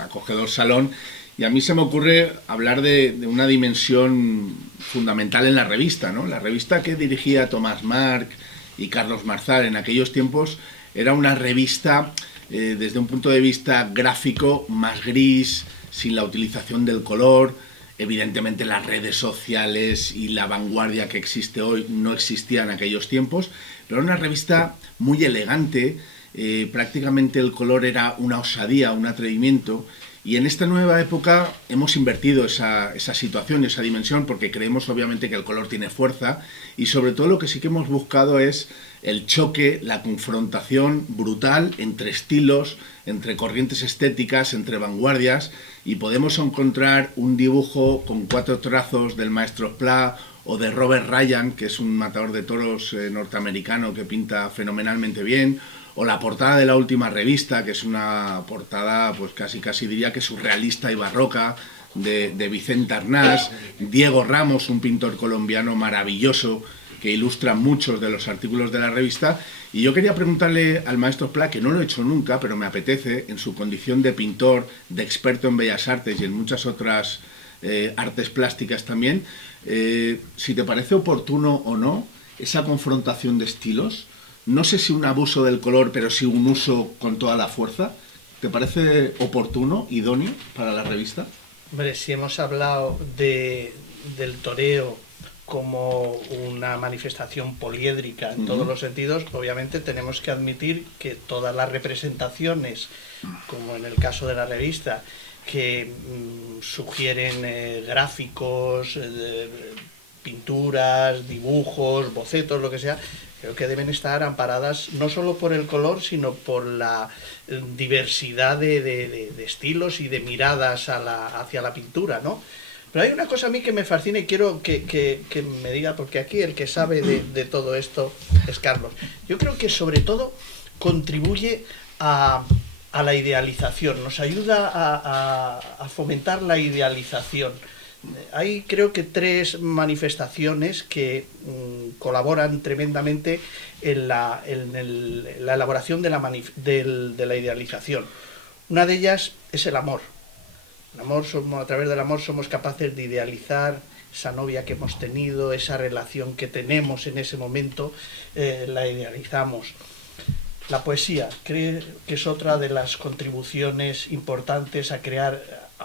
acogedor salón, y a mí se me ocurre hablar de una dimensión fundamental en la revista, ¿no? La revista que dirigía Tomás Marc y Carlos Marzal en aquellos tiempos era una revista desde un punto de vista gráfico más gris, sin la utilización del color. Evidentemente las redes sociales y la vanguardia que existe hoy no existían en aquellos tiempos, pero era una revista muy elegante, prácticamente el color era una osadía, un atrevimiento, y en esta nueva época hemos invertido esa situación, esa dimensión, porque creemos obviamente que el color tiene fuerza, y sobre todo lo que sí que hemos buscado es el choque, la confrontación brutal entre estilos, entre corrientes estéticas, entre vanguardias, y podemos encontrar un dibujo con 4 trazos del maestro Esplá o de Robert Ryan, que es un matador de toros norteamericano que pinta fenomenalmente bien, o la portada de la última revista, que es una portada pues casi diría que surrealista y barroca, de Vicente Arnás, Diego Ramos, un pintor colombiano maravilloso que ilustra muchos de los artículos de la revista. Y yo quería preguntarle al maestro Esplá, que no lo he hecho nunca, pero me apetece, en su condición de pintor, de experto en bellas artes y en muchas otras artes plásticas también, si te parece oportuno o no esa confrontación de estilos. No sé si un abuso del color, pero sí un uso con toda la fuerza. ¿Te parece oportuno, idóneo para la revista? Hombre, si hemos hablado del toreo como una manifestación poliédrica en todos los sentidos, obviamente tenemos que admitir que todas las representaciones, como en el caso de la revista, que sugieren gráficos, pinturas, dibujos, bocetos, lo que sea, creo que deben estar amparadas no solo por el color, sino por la diversidad de estilos y de miradas hacia la pintura, ¿no? Pero hay una cosa a mí que me fascina y quiero que me diga, porque aquí el que sabe de todo esto es Carlos. Yo creo que sobre todo contribuye a la idealización, nos ayuda a fomentar la idealización. Hay creo que 3 manifestaciones que colaboran tremendamente en la elaboración de la idealización. Una de ellas es el amor. El amor, a través del amor somos capaces de idealizar esa novia que hemos tenido, esa relación que tenemos en ese momento, la idealizamos. La poesía creo que es otra de las contribuciones importantes a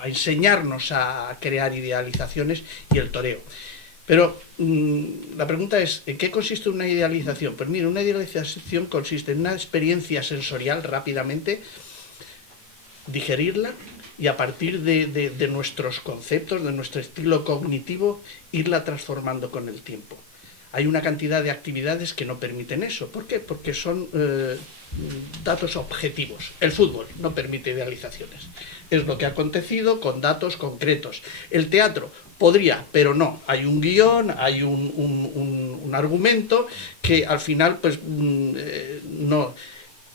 enseñarnos a crear idealizaciones, y el toreo. Pero la pregunta es, ¿en qué consiste una idealización? Pues mire, una idealización consiste en una experiencia sensorial rápidamente, digerirla y a partir de nuestros conceptos, de nuestro estilo cognitivo, irla transformando con el tiempo. Hay una cantidad de actividades que no permiten eso. ¿Por qué? Porque son datos objetivos. El fútbol no permite idealizaciones. Es lo que ha acontecido con datos concretos. El teatro podría, pero no. Hay un guión, hay un argumento que al final pues no...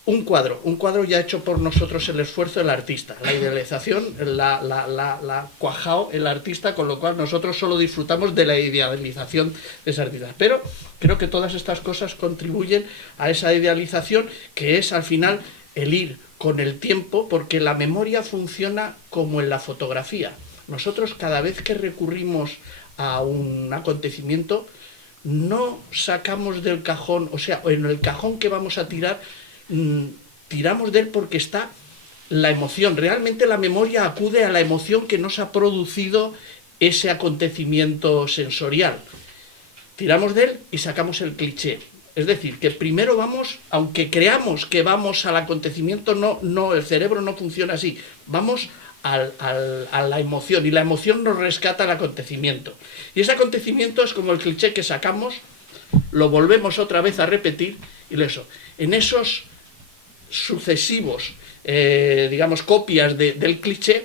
Un cuadro ya hecho por nosotros el esfuerzo del artista. La idealización la ha cuajado el artista, con lo cual nosotros solo disfrutamos de la idealización de ese artista. Pero creo que todas estas cosas contribuyen a esa idealización, que es al final el ir con el tiempo, porque la memoria funciona como en la fotografía. Nosotros cada vez que recurrimos a un acontecimiento, no sacamos del cajón, o sea, en el cajón que vamos a tirar, tiramos de él porque está la emoción. Realmente la memoria acude a la emoción que nos ha producido ese acontecimiento sensorial. Tiramos de él y sacamos el cliché. Es decir, que primero vamos, aunque creamos que vamos al acontecimiento, no, el cerebro no funciona así. Vamos a la emoción, y la emoción nos rescata el acontecimiento. Y ese acontecimiento es como el cliché que sacamos, lo volvemos otra vez a repetir, y eso. En esos sucesivos, digamos, copias del cliché,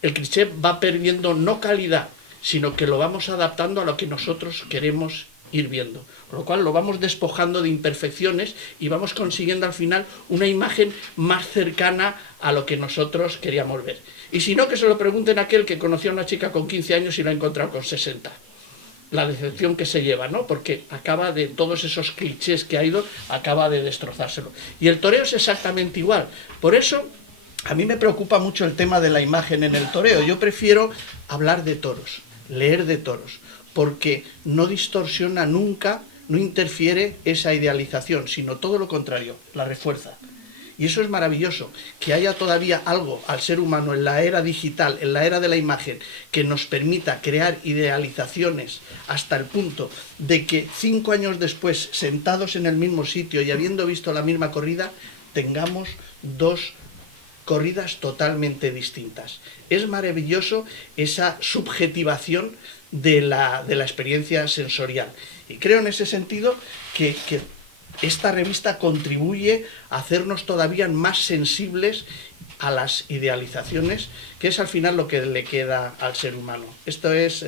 el cliché va perdiendo no calidad, sino que lo vamos adaptando a lo que nosotros queremos ir viendo, con lo cual lo vamos despojando de imperfecciones y vamos consiguiendo al final una imagen más cercana a lo que nosotros queríamos ver. Y si no, que se lo pregunten a aquel que conoció a una chica con 15 años y la ha encontrado con 60. La decepción que se lleva, ¿no? Porque acaba de todos esos clichés que ha ido, acaba de destrozárselo. Y el toreo es exactamente igual. Por eso, a mí me preocupa mucho el tema de la imagen en el toreo. Yo prefiero hablar de toros, leer de toros, porque no distorsiona nunca, no interfiere esa idealización, sino todo lo contrario, la refuerza. Y eso es maravilloso, que haya todavía algo al ser humano en la era digital, en la era de la imagen, que nos permita crear idealizaciones hasta el punto de que 5 años después, sentados en el mismo sitio y habiendo visto la misma corrida, tengamos dos corridas totalmente distintas. Es maravilloso esa subjetivación de la experiencia sensorial. Y creo en ese sentido que esta revista contribuye a hacernos todavía más sensibles a las idealizaciones, que es al final lo que le queda al ser humano. Esto es,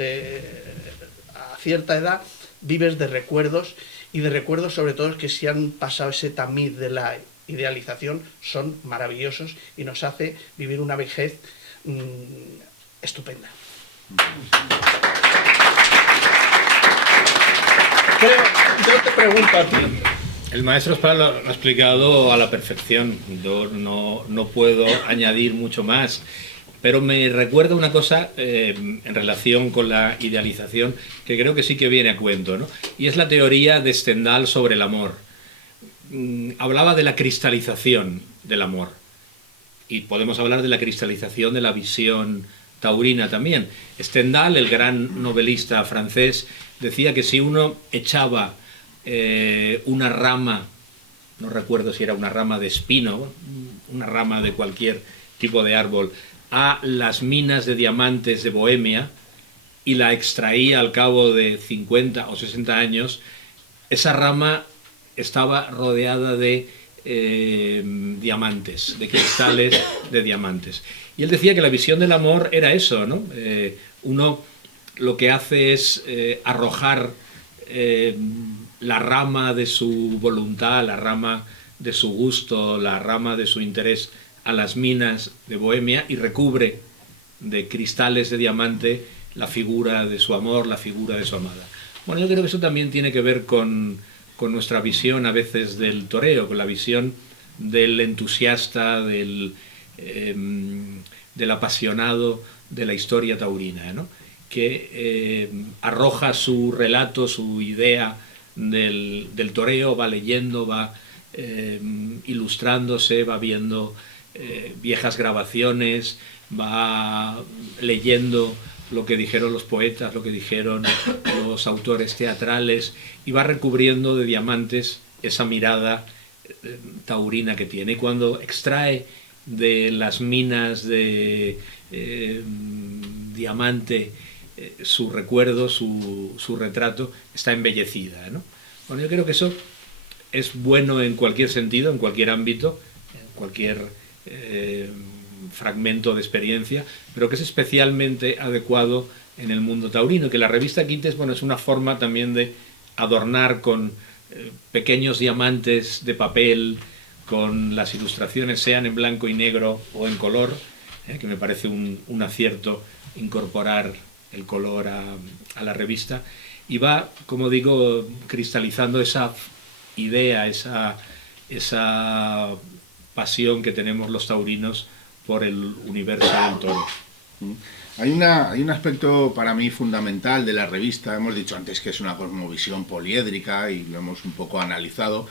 a cierta edad, vives de recuerdos, y de recuerdos sobre todo que si han pasado ese tamiz de la idealización, son maravillosos y nos hace vivir una vejez estupenda. Yo te pregunto a ti. El maestro Espada lo ha explicado a la perfección. Yo no puedo añadir mucho más, pero me recuerda una cosa en relación con la idealización que creo que sí que viene a cuento, ¿no? Y es la teoría de Stendhal sobre el amor. Hablaba de la cristalización del amor, y podemos hablar de la cristalización de la visión taurina también. Stendhal, el gran novelista francés, decía que si uno echaba una rama, no recuerdo si era una rama de espino, una rama de cualquier tipo de árbol, a las minas de diamantes de Bohemia y la extraía al cabo de 50 o 60 años, esa rama estaba rodeada de diamantes, de cristales de diamantes. Y él decía que la visión del amor era eso, ¿no? Uno lo que hace es arrojar la rama de su voluntad, la rama de su gusto, la rama de su interés a las minas de Bohemia, y recubre de cristales de diamante la figura de su amor, la figura de su amada. Bueno, yo creo que eso también tiene que ver con nuestra visión a veces del toreo, con la visión del entusiasta, del apasionado de la historia taurina, ¿no? Que arroja su relato, su idea del toreo, va leyendo, va ilustrándose, va viendo viejas grabaciones, va leyendo lo que dijeron los poetas, lo que dijeron los autores teatrales, y va recubriendo de diamantes esa mirada taurina que tiene. Y cuando extrae de las minas de diamante su recuerdo, su retrato, está embellecida, ¿no? Bueno, yo creo que eso es bueno en cualquier sentido, en cualquier ámbito, en cualquier fragmento de experiencia, pero que es especialmente adecuado en el mundo taurino, que la revista Quites, bueno, es una forma también de adornar con pequeños diamantes de papel, con las ilustraciones, sean en blanco y negro o en color, que me parece un acierto incorporar el color a la revista, y va, como digo, cristalizando esa idea, esa pasión que tenemos los taurinos por el universo del toro. Hay un aspecto para mí fundamental de la revista. Hemos dicho antes que es una cosmovisión poliédrica y lo hemos un poco analizado,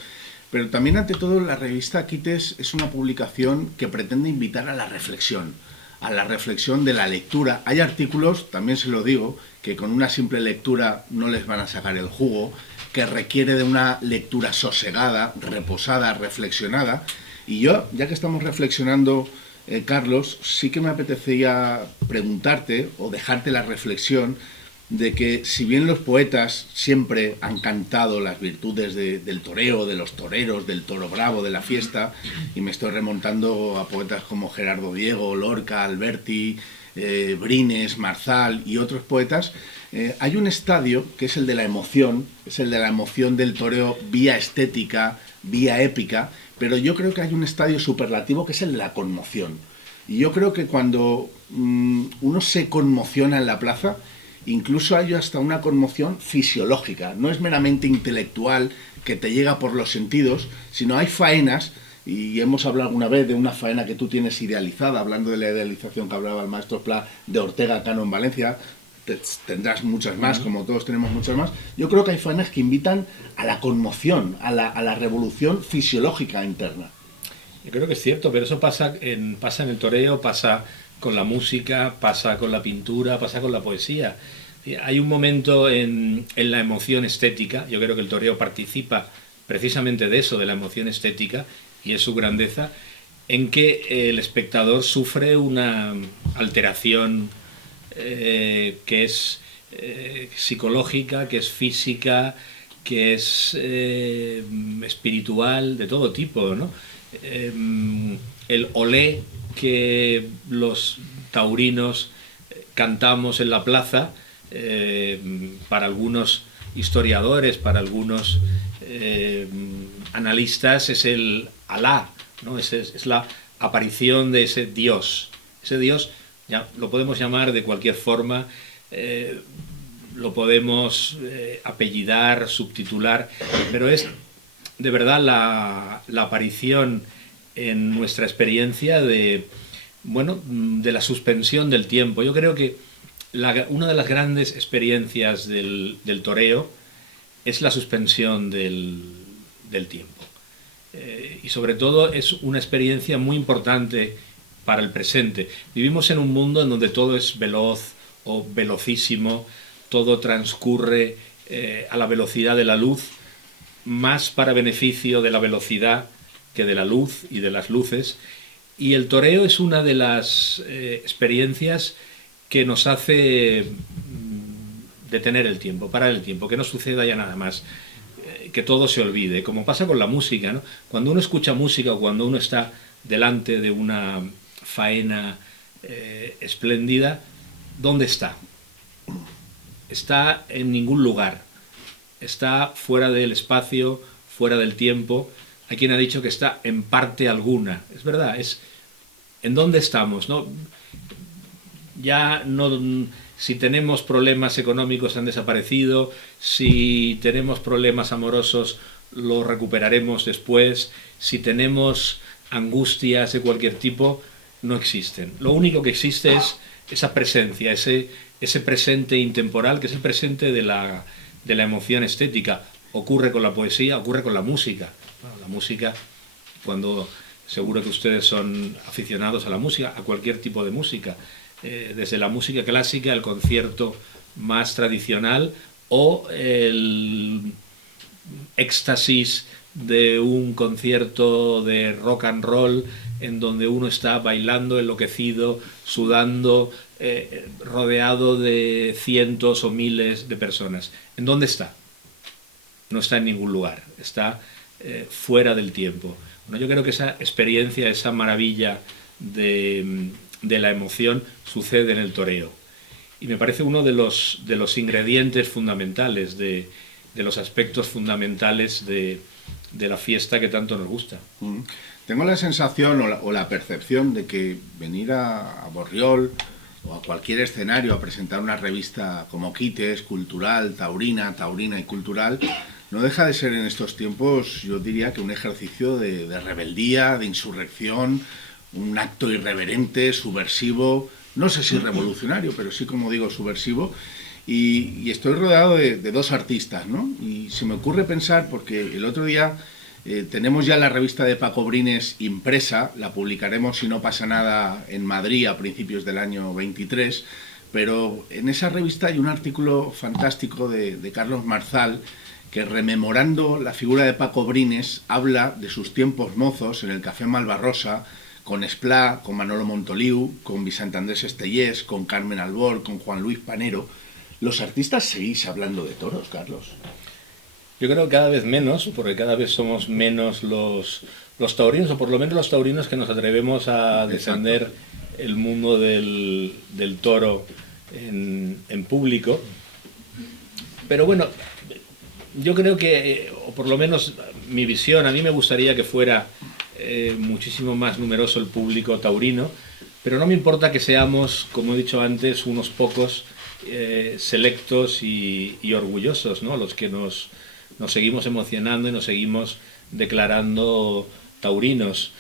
pero también, ante todo, la revista Quites es una publicación que pretende invitar a la reflexión de la lectura. Hay artículos, también se lo digo, que con una simple lectura no les van a sacar el jugo, que requiere de una lectura sosegada, reposada, reflexionada. Y yo, ya que estamos reflexionando, Carlos, sí que me apetecía preguntarte o dejarte la reflexión de que, si bien los poetas siempre han cantado las virtudes del toreo, de los toreros, del toro bravo, de la fiesta, y me estoy remontando a poetas como Gerardo Diego, Lorca, Alberti, Brines, Marzal y otros poetas, hay un estadio que es el de la emoción, es el de la emoción del toreo vía estética, vía épica, pero yo creo que hay un estadio superlativo que es el de la conmoción. Y yo creo que cuando uno se conmociona en la plaza, incluso hay hasta una conmoción fisiológica, no es meramente intelectual que te llega por los sentidos, sino hay faenas, y hemos hablado alguna vez de una faena que tú tienes idealizada, hablando de la idealización que hablaba el maestro Pla de Ortega Cano en Valencia. Tendrás muchas más, como todos tenemos muchas más. Yo creo que hay faenas que invitan a la conmoción, a la revolución fisiológica interna. Yo creo que es cierto, pero eso pasa en el toreo, pasa con la música, pasa con la pintura, pasa con la poesía. Hay un momento en la emoción estética. Yo creo que el toreo participa precisamente de eso, de la emoción estética, y es su grandeza, en que el espectador sufre una alteración que es psicológica, que es física, que es espiritual, de todo tipo, ¿no? El olé que los taurinos cantamos en la plaza, para algunos historiadores, para algunos analistas, es el Alá, ¿no? Es la aparición de ese Dios. Ese Dios ya lo podemos llamar de cualquier forma, lo podemos apellidar, subtitular, pero es de verdad la aparición en nuestra experiencia de la suspensión del tiempo. Yo creo que una de las grandes experiencias del toreo es la suspensión del tiempo. Y sobre todo es una experiencia muy importante para el presente. Vivimos en un mundo en donde todo es veloz o velocísimo, todo transcurre a la velocidad de la luz, más para beneficio de la velocidad que de la luz y de las luces, y el toreo es una de las experiencias que nos hace detener el tiempo, parar el tiempo, que no suceda ya nada más, que todo se olvide, como pasa con la música, ¿no? Cuando uno escucha música o cuando uno está delante de una faena espléndida, ¿dónde está? Está en ningún lugar, está fuera del espacio, fuera del tiempo. Hay quien ha dicho que está en parte alguna. Es verdad, es en dónde estamos, ¿no? Ya no, si tenemos problemas económicos han desaparecido, si tenemos problemas amorosos los recuperaremos después, si tenemos angustias de cualquier tipo, no existen. Lo único que existe es esa presencia, ese presente intemporal, que es el presente de la emoción estética. Ocurre con la poesía, ocurre con la música. Bueno, la música, cuando seguro que ustedes son aficionados a la música, a cualquier tipo de música, desde la música clásica, el concierto más tradicional o el éxtasis de un concierto de rock and roll en donde uno está bailando, enloquecido, sudando, rodeado de cientos o miles de personas. ¿En dónde está? No está en ningún lugar, está fuera del tiempo. Bueno, yo creo que esa experiencia, esa maravilla de la emoción sucede en el toreo. Y me parece uno de los ingredientes fundamentales, de los aspectos fundamentales de la fiesta que tanto nos gusta. Tengo la sensación o la percepción de que venir a Borriol o a cualquier escenario a presentar una revista como Quites, cultural, taurina y cultural, no deja de ser en estos tiempos, yo diría que un ejercicio de rebeldía, de insurrección, un acto irreverente, subversivo, no sé si revolucionario, pero sí, como digo, subversivo. Y estoy rodeado de dos artistas, ¿no? Y se me ocurre pensar, porque el otro día tenemos ya la revista de Paco Brines impresa, la publicaremos, si no pasa nada, en Madrid a principios del año 23, pero en esa revista hay un artículo fantástico de Carlos Marzal, que rememorando la figura de Paco Brines habla de sus tiempos mozos en el Café Malvarrosa, con Esplá, con Manolo Montoliu, con Vicente Andrés Estellés, con Carmen Albor, con Juan Luis Panero. ¿Los artistas seguís hablando de toros, Carlos? Yo creo que cada vez menos, porque cada vez somos menos los taurinos, o por lo menos los taurinos que nos atrevemos a defender el mundo del toro en público. Pero bueno, yo creo que, o por lo menos mi visión, a mí me gustaría que fuera muchísimo más numeroso el público taurino, pero no me importa que seamos, como he dicho antes, unos pocos selectos y orgullosos, ¿no? Los que nos seguimos emocionando y nos seguimos declarando taurinos.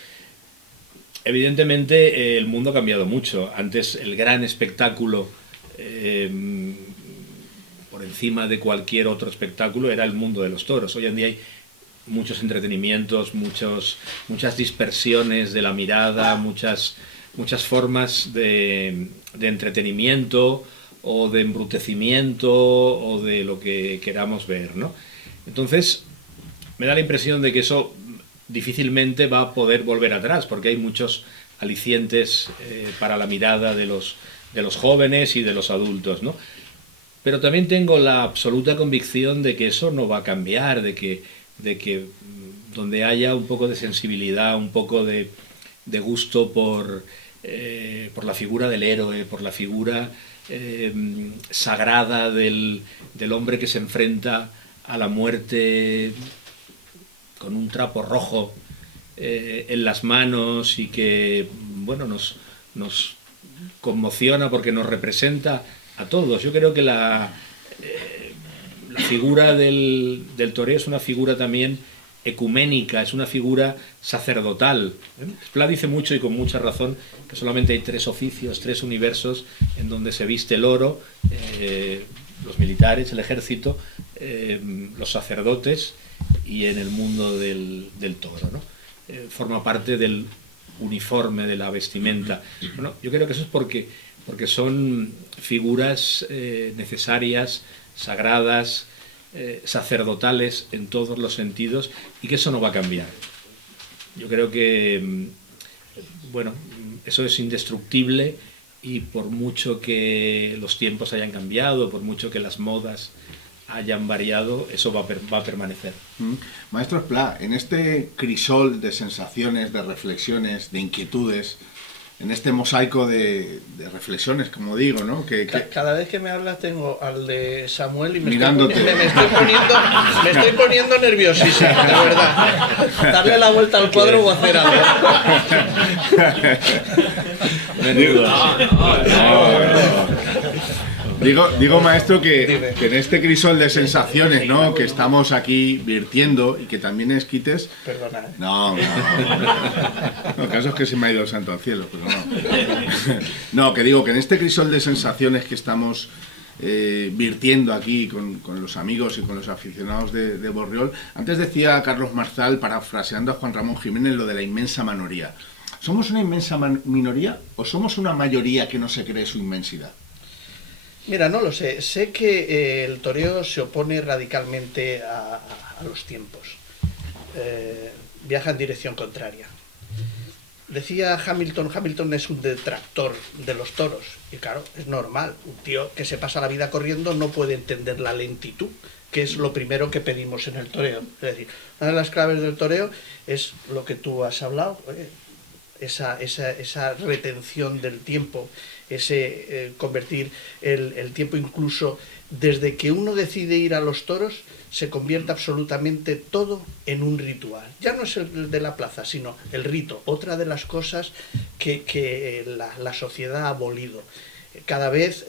Evidentemente el mundo ha cambiado mucho. Antes el gran espectáculo por encima de cualquier otro espectáculo era el mundo de los toros. Hoy en día hay muchos entretenimientos, muchas dispersiones de la mirada, muchas formas de entretenimiento o de embrutecimiento o de lo que queramos ver, ¿no? Entonces, me da la impresión de que eso difícilmente va a poder volver atrás, porque hay muchos alicientes para la mirada de los jóvenes y de los adultos, ¿no? Pero también tengo la absoluta convicción de que eso no va a cambiar, de que donde haya un poco de sensibilidad, un poco de gusto por la figura del héroe, por la figura sagrada del hombre que se enfrenta a la muerte con un trapo rojo en las manos y que, bueno, nos conmociona porque nos representa a todos. Yo creo que la figura del toreo es una figura también ecuménica, es una figura sacerdotal. Esplá dice mucho y con mucha razón que solamente hay 3 oficios, 3 universos en donde se viste el oro, los militares, el ejército, los sacerdotes y en el mundo del toro, ¿no? Forma parte del uniforme, de la vestimenta. Bueno, yo creo que eso es porque son figuras necesarias, sagradas, sacerdotales en todos los sentidos, y que eso no va a cambiar. Yo creo que, bueno, eso es indestructible, y por mucho que los tiempos hayan cambiado, por mucho que las modas hayan variado, eso va a permanecer. Maestro Esplá, en este crisol de sensaciones, de reflexiones, de inquietudes, en este mosaico de reflexiones, como digo, ¿no? Cada vez que me hablas tengo al de Samuel y me estoy poniendo nerviosísimo, de verdad. Darle la vuelta al cuadro o hacer algo. Digo, maestro, que en este crisol de sensaciones, ¿no?, que estamos aquí virtiendo y que también es Quites. Perdona, ¿eh? No, el caso es que se me ha ido el santo al cielo, pero no. No, que digo que en este crisol de sensaciones que estamos virtiendo aquí con los amigos y con los aficionados de Borriol, antes decía Carlos Marzal, parafraseando a Juan Ramón Jiménez, lo de la inmensa minoría. ¿Somos una inmensa minoría o somos una mayoría que no se cree su inmensidad? Mira, no lo sé. Sé que el toreo se opone radicalmente a los tiempos. Viaja en dirección contraria. Decía Hamilton es un detractor de los toros. Y claro, es normal. Un tío que se pasa la vida corriendo no puede entender la lentitud, que es lo primero que pedimos en el toreo. Es decir, una de las claves del toreo es lo que tú has hablado, esa retención del tiempo, ese convertir el tiempo, incluso desde que uno decide ir a los toros, se convierte absolutamente todo en un ritual. Ya no es el de la plaza, sino el rito. Otra de las cosas que la sociedad ha abolido. Cada vez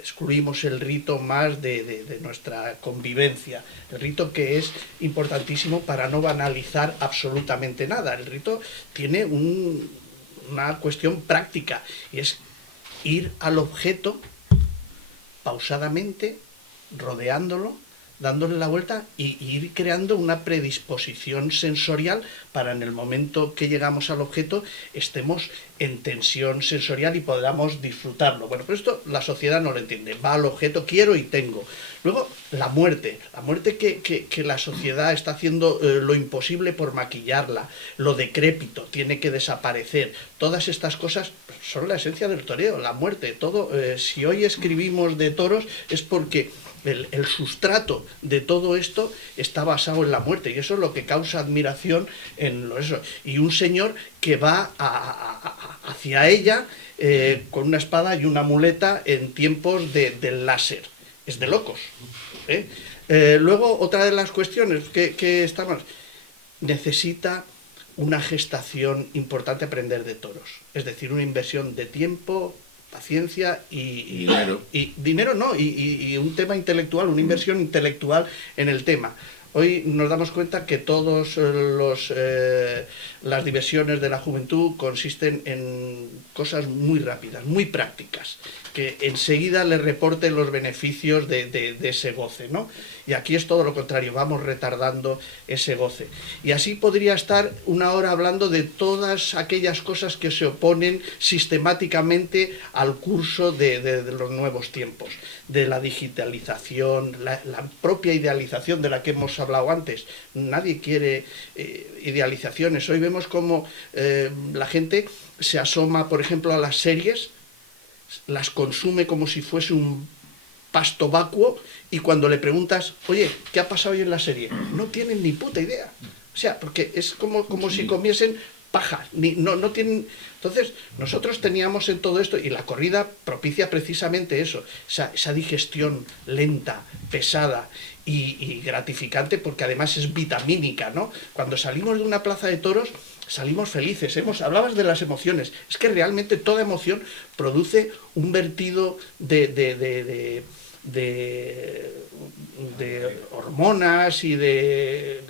excluimos el rito más de nuestra convivencia. El rito, que es importantísimo para no banalizar absolutamente nada. El rito tiene una cuestión práctica, y es ir al objeto pausadamente, rodeándolo, dándole la vuelta y ir creando una predisposición sensorial para, en el momento que llegamos al objeto, estemos en tensión sensorial y podamos disfrutarlo. Bueno, pero esto la sociedad no lo entiende. Va al objeto, quiero y tengo. Luego, la muerte que la sociedad está haciendo lo imposible por maquillarla, lo decrépito, tiene que desaparecer. Todas estas cosas son la esencia del toreo, la muerte, todo. Si hoy escribimos de toros es porque el sustrato de todo esto está basado en la muerte, y eso es lo que causa admiración en eso. Y un señor que va hacia ella con una espada y una muleta en tiempos del láser. Es de locos. Luego, otra de las cuestiones que estamos, necesita una gestación importante aprender de toros, es decir, una inversión de tiempo, paciencia y dinero no, y un tema intelectual, una inversión intelectual en el tema. Hoy nos damos cuenta que todas las diversiones de la juventud consisten en cosas muy rápidas, muy prácticas, que enseguida le reporten los beneficios de ese goce, ¿no? Y aquí es todo lo contrario, vamos retardando ese goce. Y así podría estar una hora hablando de todas aquellas cosas que se oponen sistemáticamente al curso de los nuevos tiempos, de la digitalización, la propia idealización de la que hemos hablado antes. Nadie quiere idealizaciones. Hoy vemos cómo la gente se asoma, por ejemplo, a las series, las consume como si fuese un pasto vacuo, y cuando le preguntas, oye, ¿qué ha pasado hoy en la serie? No tienen ni puta idea. O sea, porque es como si comiesen paja. No tienen. Entonces, nosotros teníamos en todo esto, y la corrida propicia precisamente eso, esa digestión lenta, pesada y gratificante, porque además es vitamínica, ¿no? Cuando salimos de una plaza de toros, salimos felices. Hablabas de las emociones. Es que realmente toda emoción produce un vertido de hormonas y de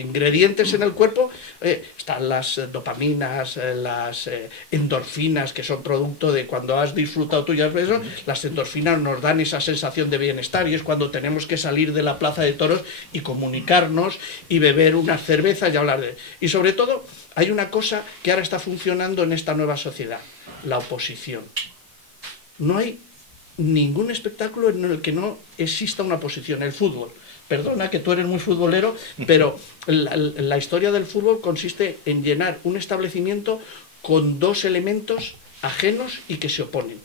ingredientes en el cuerpo. Están las dopaminas, las endorfinas, que son producto de cuando has disfrutado tú ya eso. Las endorfinas nos dan esa sensación de bienestar, y es cuando tenemos que salir de la plaza de toros y comunicarnos y beber unas cervezas y hablar de. Y sobre todo, hay una cosa que ahora está funcionando en esta nueva sociedad: la oposición. No hay ningún espectáculo en el que no exista una oposición. El fútbol. Perdona que tú eres muy futbolero, pero la historia del fútbol consiste en llenar un establecimiento con dos elementos ajenos y que se oponen.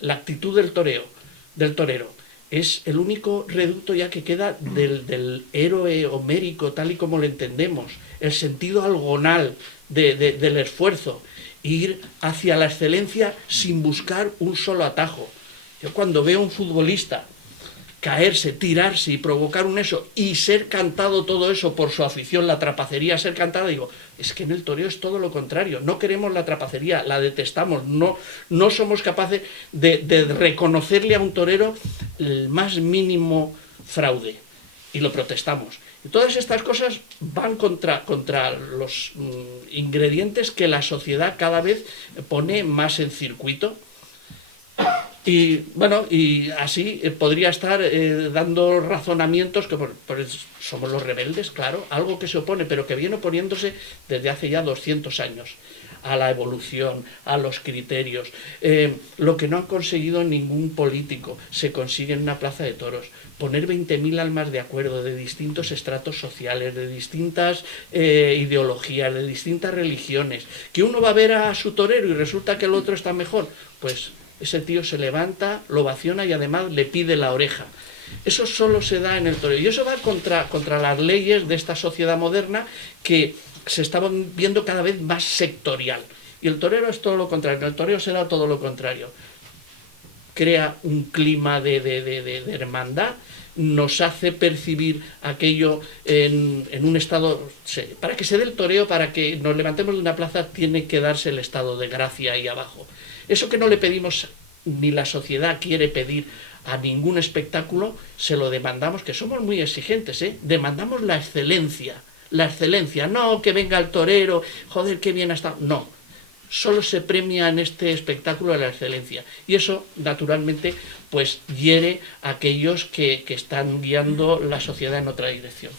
La actitud del torero es el único reducto ya que queda del héroe homérico, tal y como lo entendemos, el sentido algonal del esfuerzo, ir hacia la excelencia sin buscar un solo atajo. Yo cuando veo a un futbolista caerse, tirarse y provocar un eso, y ser cantado todo eso por su afición, la trapacería, ser cantada, digo, es que en el toreo es todo lo contrario. No queremos la trapacería, la detestamos, no somos capaces de reconocerle a un torero el más mínimo fraude, y lo protestamos. Y todas estas cosas van contra los ingredientes que la sociedad cada vez pone más en circuito. Y bueno, y así podría estar dando razonamientos que somos los rebeldes, claro, algo que se opone, pero que viene oponiéndose desde hace ya 200 años a la evolución, a los criterios. Lo que no ha conseguido ningún político se consigue en una plaza de toros. Poner 20.000 almas de acuerdo de distintos estratos sociales, de distintas ideologías, de distintas religiones, que uno va a ver a su torero y resulta que el otro está mejor, pues ese tío se levanta, lo ovaciona y además le pide la oreja. Eso solo se da en el toreo. Y eso va contra las leyes de esta sociedad moderna que se estaba viendo cada vez más sectorial. Y el torero es todo lo contrario. El torero será todo lo contrario. Crea un clima de hermandad, nos hace percibir aquello en un estado... Para que se dé el toreo, para que nos levantemos de una plaza, tiene que darse el estado de gracia ahí abajo. Eso que no le pedimos, ni la sociedad quiere pedir a ningún espectáculo, se lo demandamos, que somos muy exigentes, demandamos la excelencia, no que venga el torero, joder, qué bien ha estado, no, solo se premia en este espectáculo la excelencia, y eso, naturalmente, pues hiere a aquellos que están guiando la sociedad en otra dirección.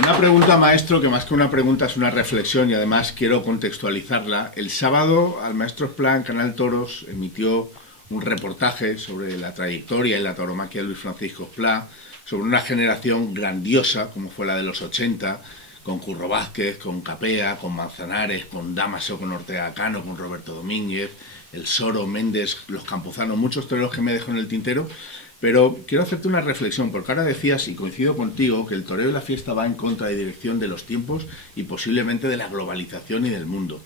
Una pregunta, maestro, que más que una pregunta es una reflexión y además quiero contextualizarla. El sábado al maestro Esplá en Canal Toros emitió un reportaje sobre la trayectoria y la tauromaquia de Luis Francisco Esplá, sobre una generación grandiosa como fue la de los 80, con Curro Vázquez, con Capea, con Manzanares, con Dámaso, con Ortega Cano, con Roberto Domínguez, el Soro, Méndez, los Campozanos, muchos toreros que me dejo en el tintero. Pero quiero hacerte una reflexión, porque ahora decías, y coincido contigo, que el toreo y la fiesta va en contra de dirección de los tiempos y posiblemente de la globalización y del mundo.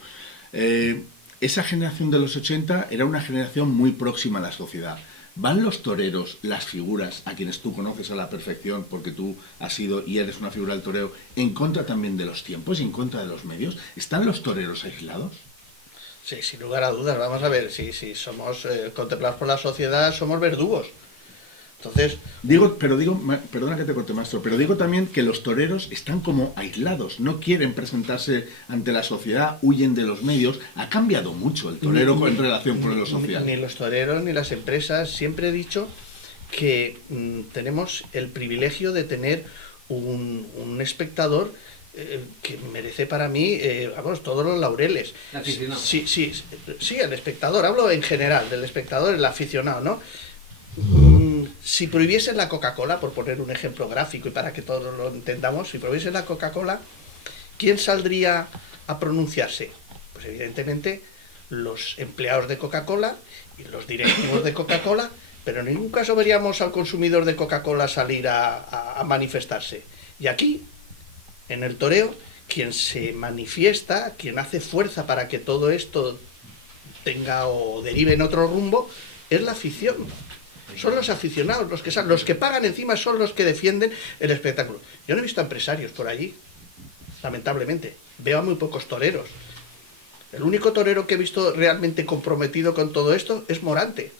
Esa generación de los 80 era una generación muy próxima a la sociedad. ¿Van los toreros, las figuras, a quienes tú conoces a la perfección, porque tú has sido y eres una figura del toreo, en contra también de los tiempos y en contra de los medios? ¿Están los toreros aislados? Sí, sin lugar a dudas. Vamos a ver, si somos contemplados por la sociedad, somos verdugos. Entonces, perdona que te corte, maestro, pero digo también que los toreros están como aislados, no quieren presentarse ante la sociedad, huyen de los medios. Ha cambiado mucho el torero en relación con lo social. Ni los toreros ni las empresas. Siempre he dicho que tenemos el privilegio de tener un espectador que merece para mí, todos los laureles. Sí, el espectador, hablo en general, del espectador, el aficionado, ¿no? Si prohibiesen la Coca-Cola, por poner un ejemplo gráfico y para que todos lo entendamos, si prohibiesen la Coca-Cola, ¿quién saldría a pronunciarse? Pues evidentemente los empleados de Coca-Cola y los directivos de Coca-Cola, pero en ningún caso veríamos al consumidor de Coca-Cola salir a manifestarse. Y aquí, en el toreo, quien se manifiesta, quien hace fuerza para que todo esto tenga o derive en otro rumbo, es la afición. Son los aficionados, los que pagan encima son los que defienden el espectáculo. Yo no he visto empresarios por allí, lamentablemente. Veo a muy pocos toreros. El único torero que he visto realmente comprometido con todo esto es Morante.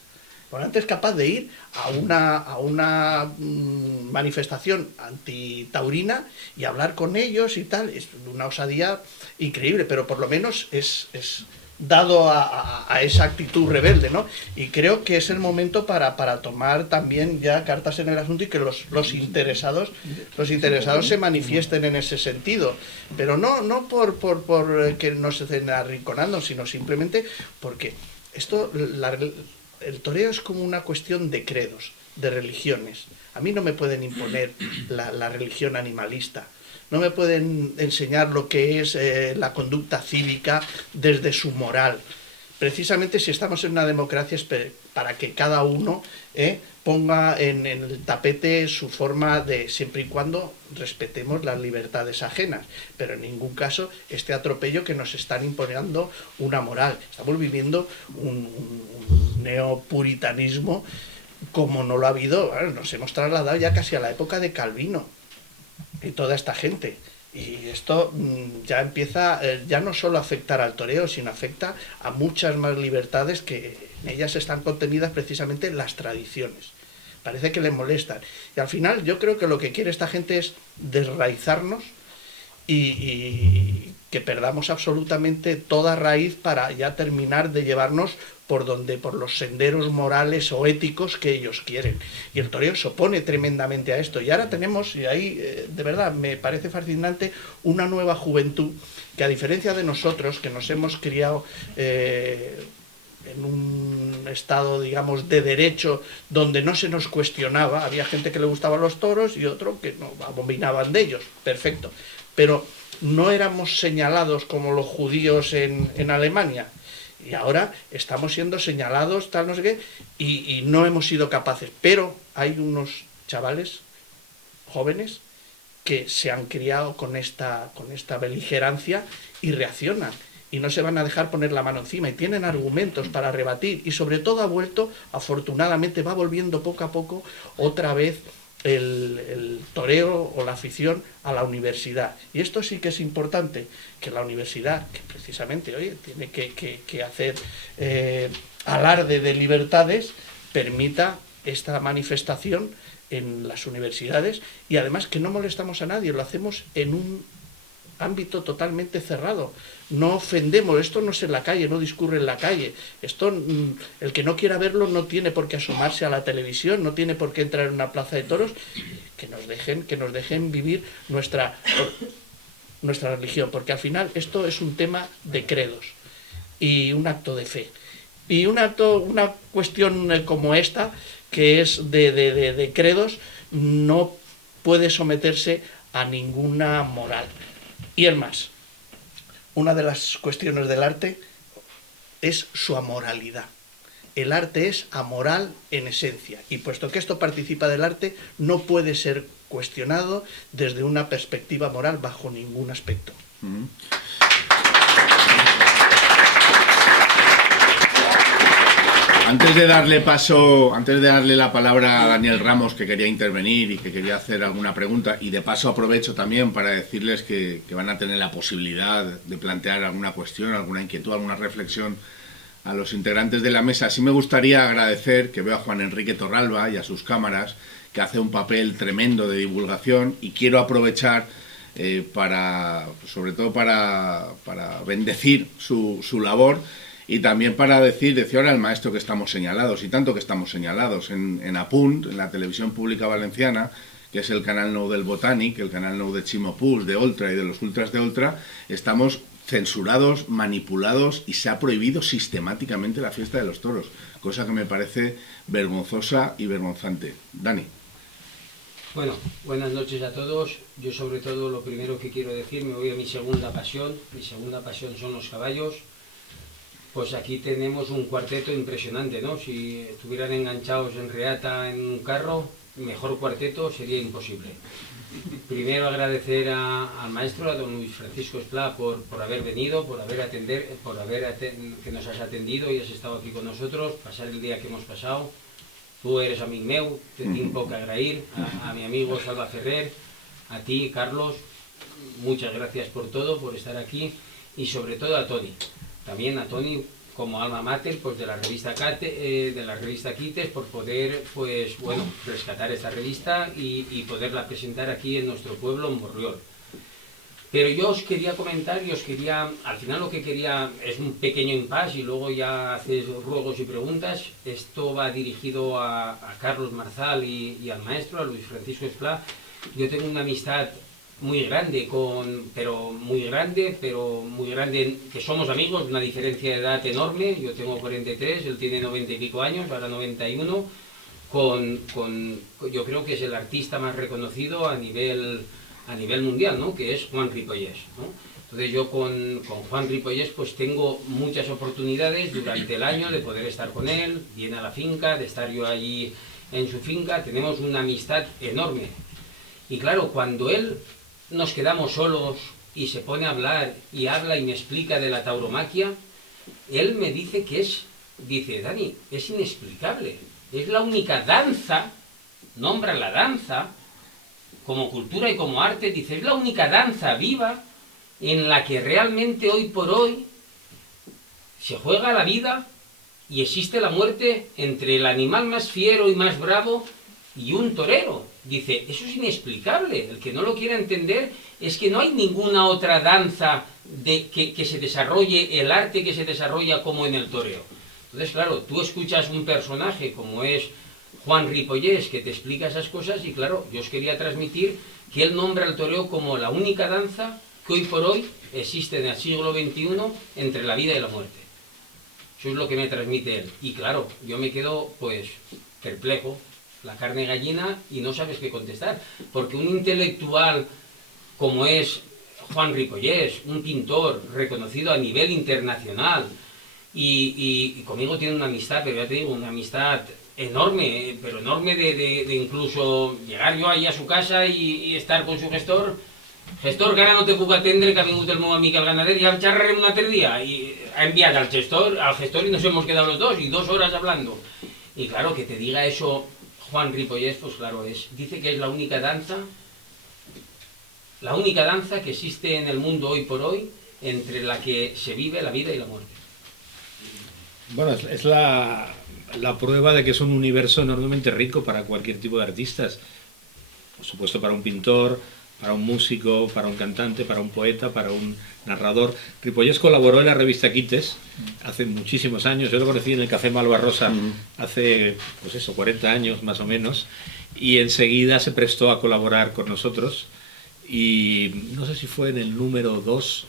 Morante es capaz de ir a una manifestación antitaurina y hablar con ellos y tal. Es una osadía increíble, pero por lo menos es dado a esa actitud rebelde, ¿no? Y creo que es el momento para tomar también ya cartas en el asunto y que los interesados se manifiesten en ese sentido, pero no por que nos estén arrinconando, sino simplemente porque el toreo es como una cuestión de credos, de religiones. A mí no me pueden imponer la religión animalista. No me pueden enseñar lo que es la conducta cívica desde su moral. Precisamente si estamos en una democracia es para que cada uno ponga en el tapete su forma de, siempre y cuando respetemos las libertades ajenas, pero en ningún caso este atropello que nos están imponiendo una moral. Estamos viviendo un neopuritanismo como no lo ha habido. Bueno, nos hemos trasladado ya casi a la época de Calvino y toda esta gente, y esto ya empieza ya no solo a afectar al toreo, sino afecta a muchas más libertades que en ellas están contenidas precisamente las tradiciones. Parece que le molestan, y al final yo creo que lo que quiere esta gente es desraizarnos y que perdamos absolutamente toda raíz para ya terminar de llevarnos por los senderos morales o éticos que ellos quieren. Y el toreo se opone tremendamente a esto. Y ahora tenemos, y ahí de verdad me parece fascinante, una nueva juventud que, a diferencia de nosotros, que nos hemos criado en un estado, digamos, de derecho, donde no se nos cuestionaba, había gente que le gustaban los toros y otro que no, abominaban de ellos, perfecto, pero no éramos señalados como los judíos en Alemania, y ahora estamos siendo señalados, tal, no sé qué, y no hemos sido capaces. Pero hay unos chavales jóvenes que se han criado con esta beligerancia y reaccionan, y no se van a dejar poner la mano encima, y tienen argumentos para rebatir, y sobre todo afortunadamente va volviendo poco a poco otra vez el toreo o la afición a la universidad. Y esto sí que es importante, que la universidad, que precisamente tiene que hacer alarde de libertades, permita esta manifestación en las universidades, y además que no molestamos a nadie, lo hacemos en un ámbito totalmente cerrado, no ofendemos, esto no es en la calle, no discurre en la calle, esto el que no quiera verlo no tiene por qué asomarse a la televisión, no tiene por qué entrar en una plaza de toros, que nos dejen vivir nuestra religión, porque al final esto es un tema de credos y un acto de fe, y una cuestión como esta, que es de credos, no puede someterse a ninguna moral. Y es más, una de las cuestiones del arte es su amoralidad. El arte es amoral en esencia, y puesto que esto participa del arte, no puede ser cuestionado desde una perspectiva moral bajo ningún aspecto. Antes de darle la palabra a Daniel Ramos, que quería intervenir y que quería hacer alguna pregunta, y de paso aprovecho también para decirles que van a tener la posibilidad de plantear alguna cuestión, alguna inquietud, alguna reflexión a los integrantes de la mesa. Sí me gustaría agradecer, que veo a Juan Enrique Torralba y a sus cámaras, que hace un papel tremendo de divulgación, y quiero aprovechar sobre todo para bendecir su labor, y también para decir ahora al maestro que estamos señalados, y tanto que estamos señalados en Apunt, en la televisión pública valenciana, que es el canal nou del Botànic, el canal nou de Ximo Puig, de Oltra y de los ultras de Oltra, estamos censurados, manipulados, y se ha prohibido sistemáticamente la fiesta de los toros, cosa que me parece vergonzosa y vergonzante. Dani. Bueno, buenas noches a todos. Yo sobre todo lo primero que quiero decir, me voy a mi segunda pasión son los caballos. Pues aquí tenemos un cuarteto impresionante, ¿no? Si estuvieran enganchados en reata en un carro, mejor cuarteto sería imposible. Primero agradecer al maestro, a don Luis Francisco Esplá, por haber venido, que nos has atendido y has estado aquí con nosotros, pasar el día que hemos pasado. Tú eres amigo meu, te tinc poc agrair, a mi amigo Salva Ferrer, a ti, Carlos, muchas gracias por todo, por estar aquí, y sobre todo a Toni. También a Toni como alma mater, pues de la revista Quites, por poder, pues bueno, rescatar esta revista y poderla presentar aquí en nuestro pueblo, en Borriol. Pero yo os quería comentar al final lo que quería es un pequeño impasse, y luego ya haces ruegos y preguntas. Esto va dirigido a Carlos Marzal y al maestro, a Luis Francisco Esplá. Yo tengo una amistad muy grande, que somos amigos, una diferencia de edad enorme. Yo tengo 43, él tiene 90 y pico años, ahora 91, yo creo que es el artista más reconocido a nivel mundial, ¿no? Que es Juan Ripollés, ¿no? Entonces yo con Juan Ripollés pues tengo muchas oportunidades durante el año de poder estar con él, viene a la finca, de estar yo allí en su finca, tenemos una amistad enorme. Y claro, cuando él nos quedamos solos y se pone a hablar y habla y me explica de la tauromaquia, él me dice dice, Dani, es inexplicable, es la única danza, nombra la danza como cultura y como arte, dice, es la única danza viva en la que realmente hoy por hoy se juega la vida y existe la muerte entre el animal más fiero y más bravo y un torero. Dice, eso es inexplicable, el que no lo quiera entender es que no hay ninguna otra danza de que se desarrolle el arte que se desarrolla como en el toreo. Entonces, claro, tú escuchas un personaje como es Juan Ripollés, que te explica esas cosas, y claro, yo os quería transmitir que él nombra el toreo como la única danza que hoy por hoy existe en el siglo XXI entre la vida y la muerte. Eso es lo que me transmite él. Y claro, yo me quedo, pues, perplejo, la carne gallina, y no sabes qué contestar. Porque un intelectual como es Juan Ripollés, un pintor reconocido a nivel internacional, y conmigo tiene una amistad, pero ya te digo, una amistad enorme, pero enorme de incluso llegar yo ahí a su casa y estar con su gestor, que ara no te puc atendre, que ha vingut el meu amic el ganader, ya charlarem un altre día, y ha enviado al gestor y nos hemos quedado los dos, y 2 horas hablando. Y claro, que te diga eso Juan Ripollés, pues claro, dice que es la única danza que existe en el mundo hoy por hoy, entre la que se vive la vida y la muerte. Bueno, es la prueba de que es un universo enormemente rico para cualquier tipo de artistas. Por supuesto, para un pintor, para un músico, para un cantante, para un poeta, para un narrador. Ripollés colaboró en la revista Quites hace muchísimos años. Yo lo conocí en el Café Malvarrosa hace, pues eso, 40 años más o menos, y enseguida se prestó a colaborar con nosotros. Y no sé si fue en el número 2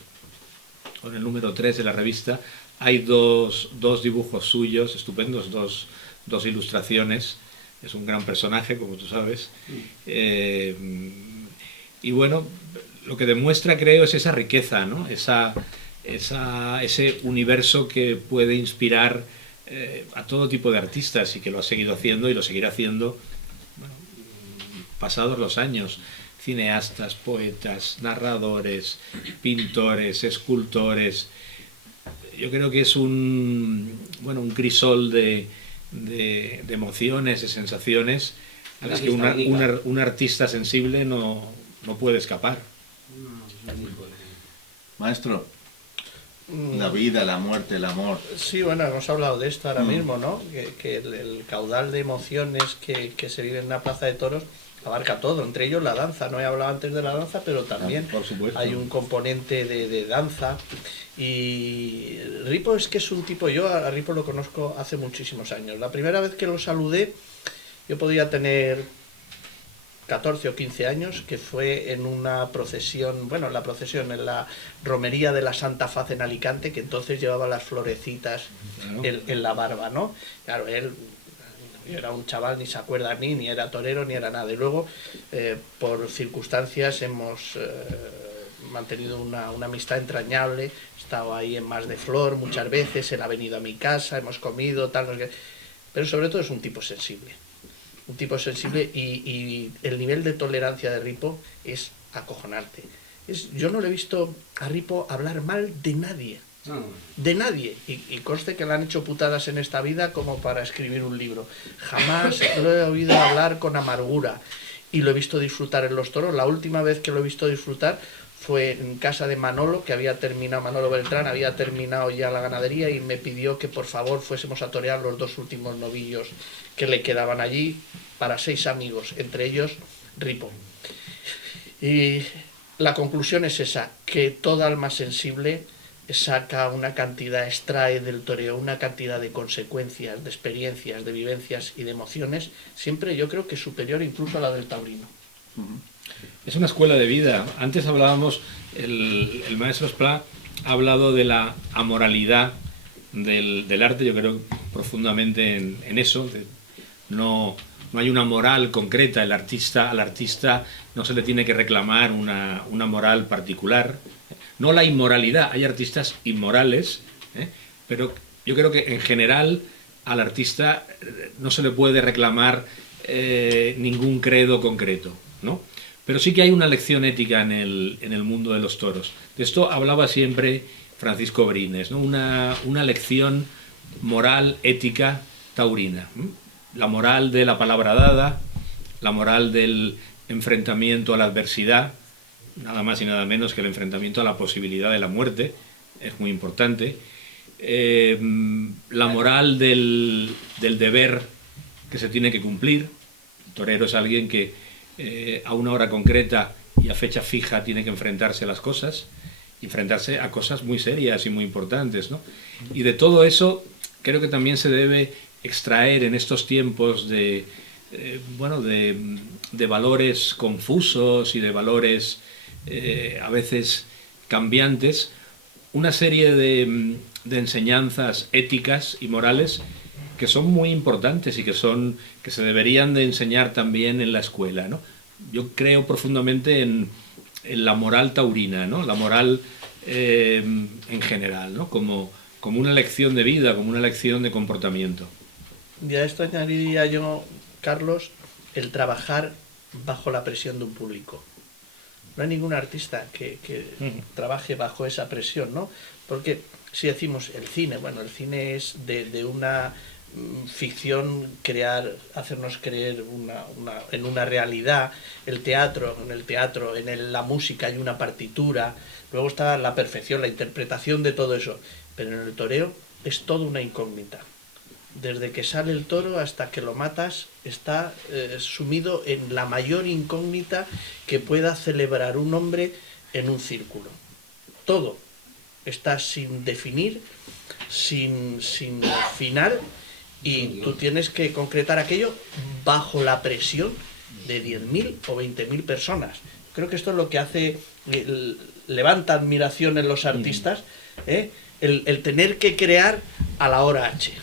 o en el número 3 de la revista, hay dos dibujos suyos estupendos, dos ilustraciones. Es un gran personaje, como tú sabes. Y bueno, lo que demuestra, creo, es esa riqueza, ¿no? Ese universo que puede inspirar a todo tipo de artistas, y que lo ha seguido haciendo y lo seguirá haciendo, bueno, pasados los años. Cineastas, poetas, narradores, pintores, escultores. Yo creo que es un crisol de emociones, de sensaciones a las que un artista sensible no puede escapar. Maestro, la vida, la muerte, el amor. Sí, bueno, hemos hablado de esto ahora mismo, ¿no? Que el caudal de emociones que se vive en una plaza de toros abarca todo, entre ellos la danza. No he hablado antes de la danza, pero también hay un componente de danza. Y Ripo es que es un tipo, yo a Ripo lo conozco hace muchísimos años. La primera vez que lo saludé, yo podía tener 14 o 15 años, que fue en una procesión, bueno, en la romería de la Santa Faz en Alicante, que entonces llevaba las florecitas en la barba, ¿no? Claro, él era un chaval, ni se acuerda ni era torero, ni era nada. Y luego, por circunstancias, hemos mantenido una amistad entrañable. He estado ahí en Más de Flor muchas veces, él ha venido a mi casa, hemos comido, tal, no sé qué. Pero sobre todo es un tipo sensible. Un tipo sensible, y el nivel de tolerancia de Ripo es acojonante. Yo no le he visto a Ripo hablar mal de nadie. De nadie, y conste que le han hecho putadas en esta vida como para escribir un libro. Jamás lo he oído hablar con amargura, y lo he visto disfrutar en los toros. La última vez que lo he visto disfrutar fue en casa de Manolo, que había terminado, Manolo Beltrán había terminado ya la ganadería, y me pidió que por favor fuésemos a torear los 2 últimos novillos que le quedaban allí, para 6 amigos, entre ellos Ripo. Y la conclusión es esa, que toda alma sensible saca una cantidad, extrae del toreo una cantidad de consecuencias, de experiencias, de vivencias y de emociones, siempre yo creo que superior incluso a la del taurino. Es una escuela de vida. Antes hablábamos, el maestro Esplá ha hablado de la amoralidad del arte. Yo creo profundamente en eso. No hay una moral concreta. Al artista no se le tiene que reclamar una moral particular. No la inmoralidad, hay artistas inmorales, pero yo creo que en general al artista no se le puede reclamar ningún credo concreto, ¿no? Pero sí que hay una lección ética en el mundo de los toros. De esto hablaba siempre Francisco Brines, ¿no? Una lección moral, ética, taurina. La moral de la palabra dada, la moral del enfrentamiento a la adversidad, nada más y nada menos que el enfrentamiento a la posibilidad de la muerte, es muy importante. La moral del deber que se tiene que cumplir. El torero es alguien que a una hora concreta y a fecha fija tiene que enfrentarse a las cosas. enfrentarse a cosas muy serias y muy importantes, ¿no? Y de todo eso creo que también se debe extraer en estos tiempos de valores confusos y de valores a veces cambiantes, una serie de enseñanzas éticas y morales que son muy importantes y que se deberían de enseñar también en la escuela, ¿no? Yo creo profundamente en la moral taurina, ¿no? La moral en general, ¿no? Como una lección de vida, como una lección de comportamiento. Y a esto añadiría yo, Carlos, el trabajar bajo la presión de un público. No hay ningún artista que trabaje bajo esa presión, ¿no? Porque si decimos el cine, bueno, el cine es de una ficción hacernos creer en una realidad. En el teatro, en la música hay una partitura, luego está la perfección, la interpretación de todo eso. Pero en el toreo es toda una incógnita. Desde que sale el toro hasta que lo matas está sumido en la mayor incógnita que pueda celebrar un hombre en un círculo. Todo está sin definir, sin final, y tú tienes que concretar aquello bajo la presión de 10.000 o 20.000 personas. Creo que esto es lo que hace, levanta admiración en los artistas, el tener que crear a la hora H.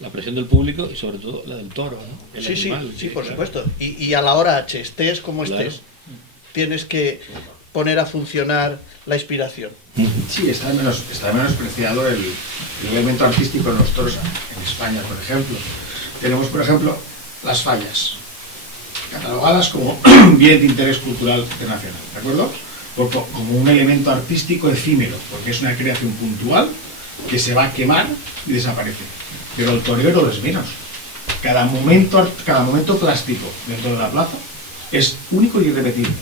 La presión del público y sobre todo la del toro, ¿no? El animal, sí, por claro. supuesto. Y a la hora H, estés como estés, Claro. tienes que poner a funcionar la inspiración. Sí, está menospreciado el elemento artístico en los toros en España, por ejemplo. Tenemos, por ejemplo, las fallas, catalogadas como bien de interés cultural internacional, ¿de acuerdo? Como un elemento artístico efímero, porque es una creación puntual que se va a quemar y desaparece. Pero el torero lo es menos. Cada momento plástico dentro de la plaza es único y irrepetible.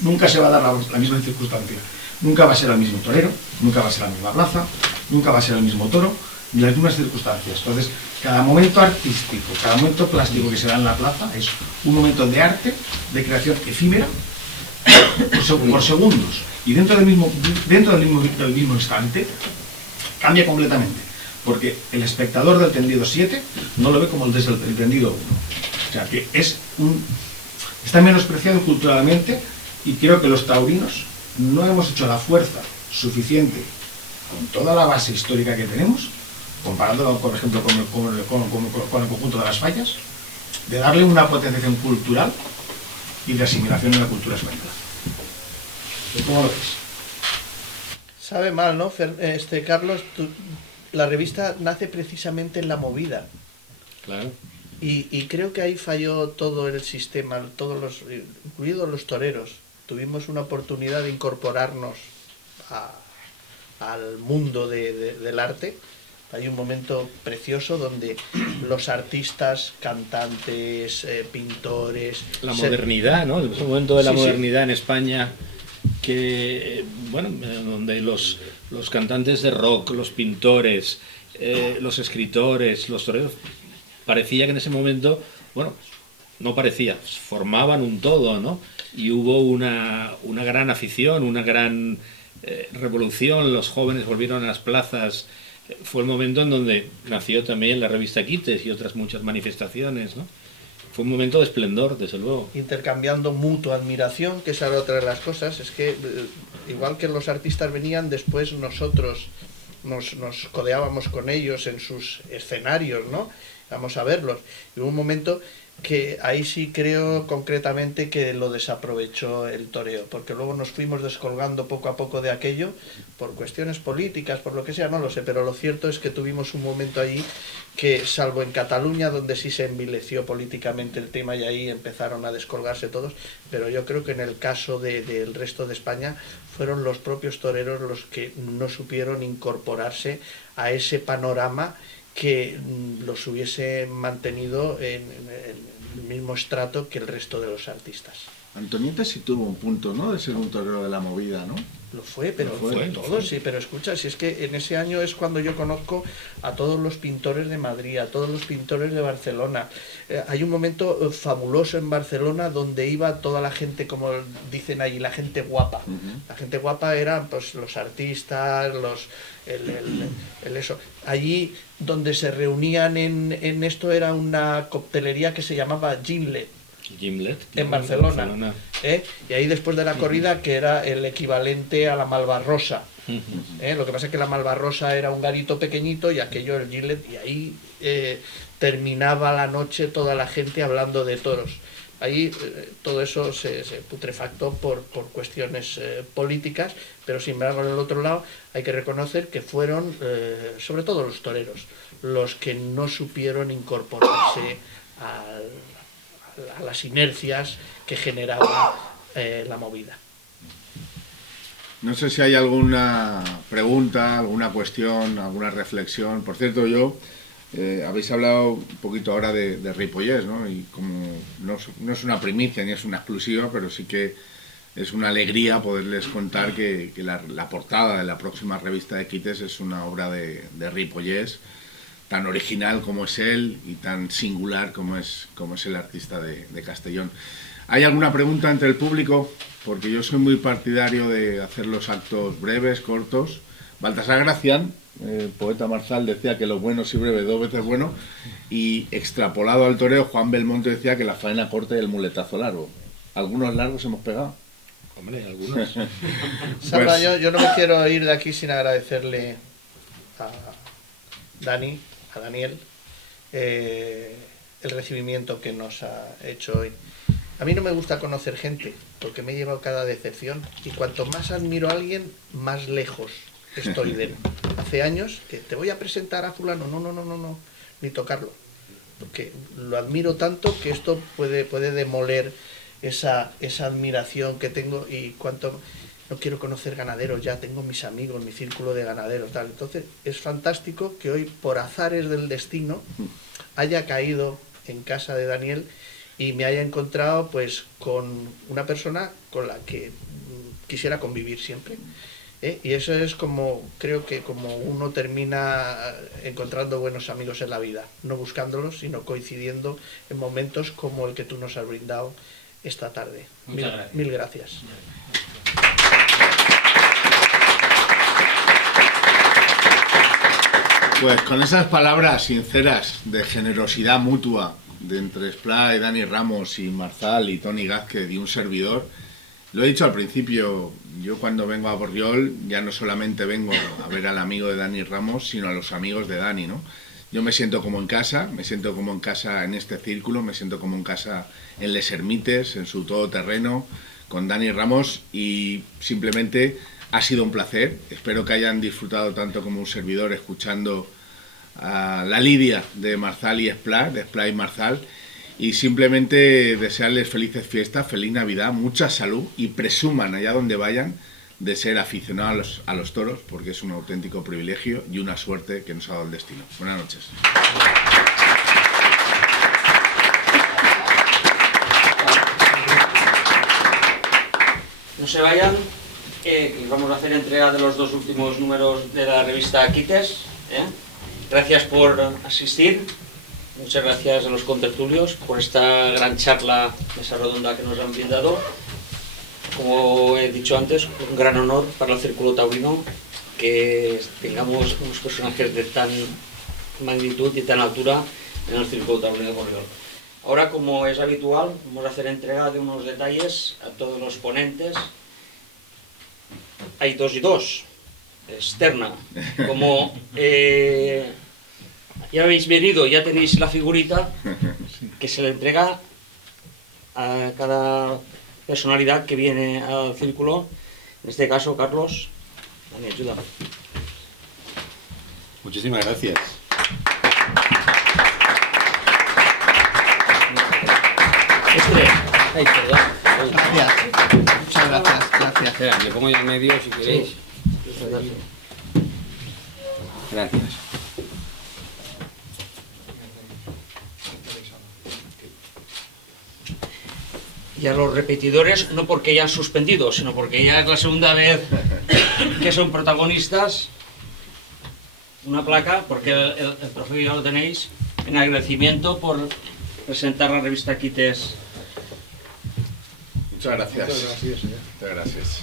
Nunca se va a dar la misma circunstancia. Nunca va a ser el mismo torero, nunca va a ser la misma plaza, nunca va a ser el mismo toro, ni las mismas circunstancias. Entonces, cada momento artístico, cada momento plástico que se da en la plaza es un momento de arte, de creación efímera, por segundos. Y dentro del mismo instante, cambia completamente. Porque el espectador del tendido 7 no lo ve como el del tendido 1. O sea, que está menospreciado culturalmente, y creo que los taurinos no hemos hecho la fuerza suficiente con toda la base histórica que tenemos, comparándolo, por ejemplo, con el conjunto de las fallas, de darle una potenciación cultural y de asimilación en la cultura española. ¿Cómo lo ves? Sabe mal, ¿no, Carlos? La revista nace precisamente en la movida. Claro. Y creo que ahí falló todo el sistema, incluidos los toreros. Tuvimos una oportunidad de incorporarnos al mundo del arte. Hay un momento precioso donde los artistas, cantantes, pintores... La modernidad, ¿no? Es un momento de la Sí, modernidad en España que, bueno, donde los cantantes de rock, los pintores, los escritores, los toreros, parecía que en ese momento, bueno, no parecía, formaban un todo, ¿no? Y hubo una gran afición, una gran revolución, los jóvenes volvieron a las plazas. Fue el momento en donde nació también la revista Quites y otras muchas manifestaciones, ¿no? Fue un momento de esplendor, desde luego. Intercambiando mutua admiración, que esa era otra de las cosas. Es que, igual que los artistas venían, después nosotros nos codeábamos con ellos en sus escenarios, ¿no? Vamos a verlos. Y hubo un momento que ahí sí creo concretamente que lo desaprovechó el toreo, porque luego nos fuimos descolgando poco a poco de aquello, por cuestiones políticas, por lo que sea, no lo sé, pero lo cierto es que tuvimos un momento ahí que, salvo en Cataluña, donde sí se envileció políticamente el tema y ahí empezaron a descolgarse todos, pero yo creo que en el caso del resto de España fueron los propios toreros los que no supieron incorporarse a ese panorama que los hubiese mantenido en el mismo estrato que el resto de los artistas. Antonieta sí tuvo un punto, ¿no? De ser un torero de la movida, ¿no? Lo fue, pero Lo fue, todo, sí, pero escucha, si es que en ese año es cuando yo conozco a todos los pintores de Madrid, a todos los pintores de Barcelona. Hay un momento fabuloso en Barcelona donde iba toda la gente, como dicen allí, la gente guapa. La gente guapa eran pues los artistas, eso. Allí donde se reunían en esto era una coctelería que se llamaba Gimlet. Gimlet. En Barcelona. Y ahí después de la corrida, que era el equivalente a la Malvarrosa. Lo que pasa es que la Malvarrosa era un garito pequeñito y aquello el Gimlet, y ahí terminaba la noche toda la gente hablando de toros. Ahí todo eso se putrefactó por cuestiones políticas, pero sin embargo, en el otro lado hay que reconocer que fueron, sobre todo los toreros, los que no supieron incorporarse a las inercias que generaba la movida. No sé si hay alguna pregunta, alguna cuestión, alguna reflexión. Por cierto, habéis hablado un poquito ahora de Ripollès, ¿no? Y como no es una primicia ni es una exclusiva, pero sí que es una alegría poderles contar que la portada de la próxima revista de Quites es una obra de Ripollès, tan original como es él y tan singular como es el artista de Castellón. ¿Hay alguna pregunta entre el público? Porque yo soy muy partidario de hacer los actos breves, cortos. Baltasar Gracián, poeta marzal, decía que lo bueno si breve 2 veces bueno, y extrapolado al toreo, Juan Belmonte decía que la faena corta y el muletazo largo. ¿Algunos largos hemos pegado? Hombre, algunos. Sandra, yo no me quiero ir de aquí sin agradecerle a Daniel, el recibimiento que nos ha hecho hoy. A mí no me gusta conocer gente, porque me he llevado cada decepción, y cuanto más admiro a alguien, más lejos estoy de él. Hace años que te voy a presentar a fulano, no, ni tocarlo, porque lo admiro tanto que esto puede demoler esa admiración que tengo, y cuanto no quiero conocer ganaderos, ya tengo mis amigos, mi círculo de ganaderos, tal. Entonces es fantástico que hoy, por azares del destino, haya caído en casa de Daniel y me haya encontrado pues con una persona con la que quisiera convivir siempre. Y eso es creo que como uno termina encontrando buenos amigos en la vida, no buscándolos, sino coincidiendo en momentos como el que tú nos has brindado esta tarde. Mil gracias. Pues con esas palabras sinceras de generosidad mutua de entre Esplá y Dani Ramos y Marzal y Toni Gázquez y un servidor, lo he dicho al principio, yo cuando vengo a Borriol ya no solamente vengo a ver al amigo de Dani Ramos, sino a los amigos de Dani, ¿no? Yo me siento como en casa en este círculo, me siento como en casa en Les Ermites, en su todoterreno, con Dani Ramos, y simplemente ha sido un placer. Espero que hayan disfrutado tanto como un servidor escuchando a la lidia de Marzal y Esplá, de Esplá y Marzal, y simplemente desearles felices fiestas, feliz Navidad, mucha salud, y presuman allá donde vayan de ser aficionados a los toros, porque es un auténtico privilegio y una suerte que nos ha dado el destino. Buenas noches. No se vayan, que vamos a hacer entrega de los 2 últimos números de la revista Quites. Gracias por asistir, muchas gracias a los contertulios por esta gran charla, mesa redonda que nos han brindado. Como he dicho antes, un gran honor para el Círculo Taurino que tengamos unos personajes de tan magnitud y tan altura en el Círculo Taurino de Borriol. Ahora, como es habitual, vamos a hacer entrega de unos detalles a todos los ponentes. Hay 2 y 2, externa. Como ya habéis venido, ya tenéis la figurita que se le entrega a cada personalidad que viene al círculo. En este caso, Carlos, Dani, ayuda. Muchísimas gracias. Ay, perdón. Gracias. Muchas gracias. Espera, le pongo yo en medio si queréis. Gracias. Y a los repetidores, no porque ya han suspendido, sino porque ya es la segunda vez que son protagonistas, una placa, porque el trofeo ya lo tenéis, en agradecimiento por presentar la revista Quites. Muchas gracias. Muchas gracias, señor. Muchas gracias.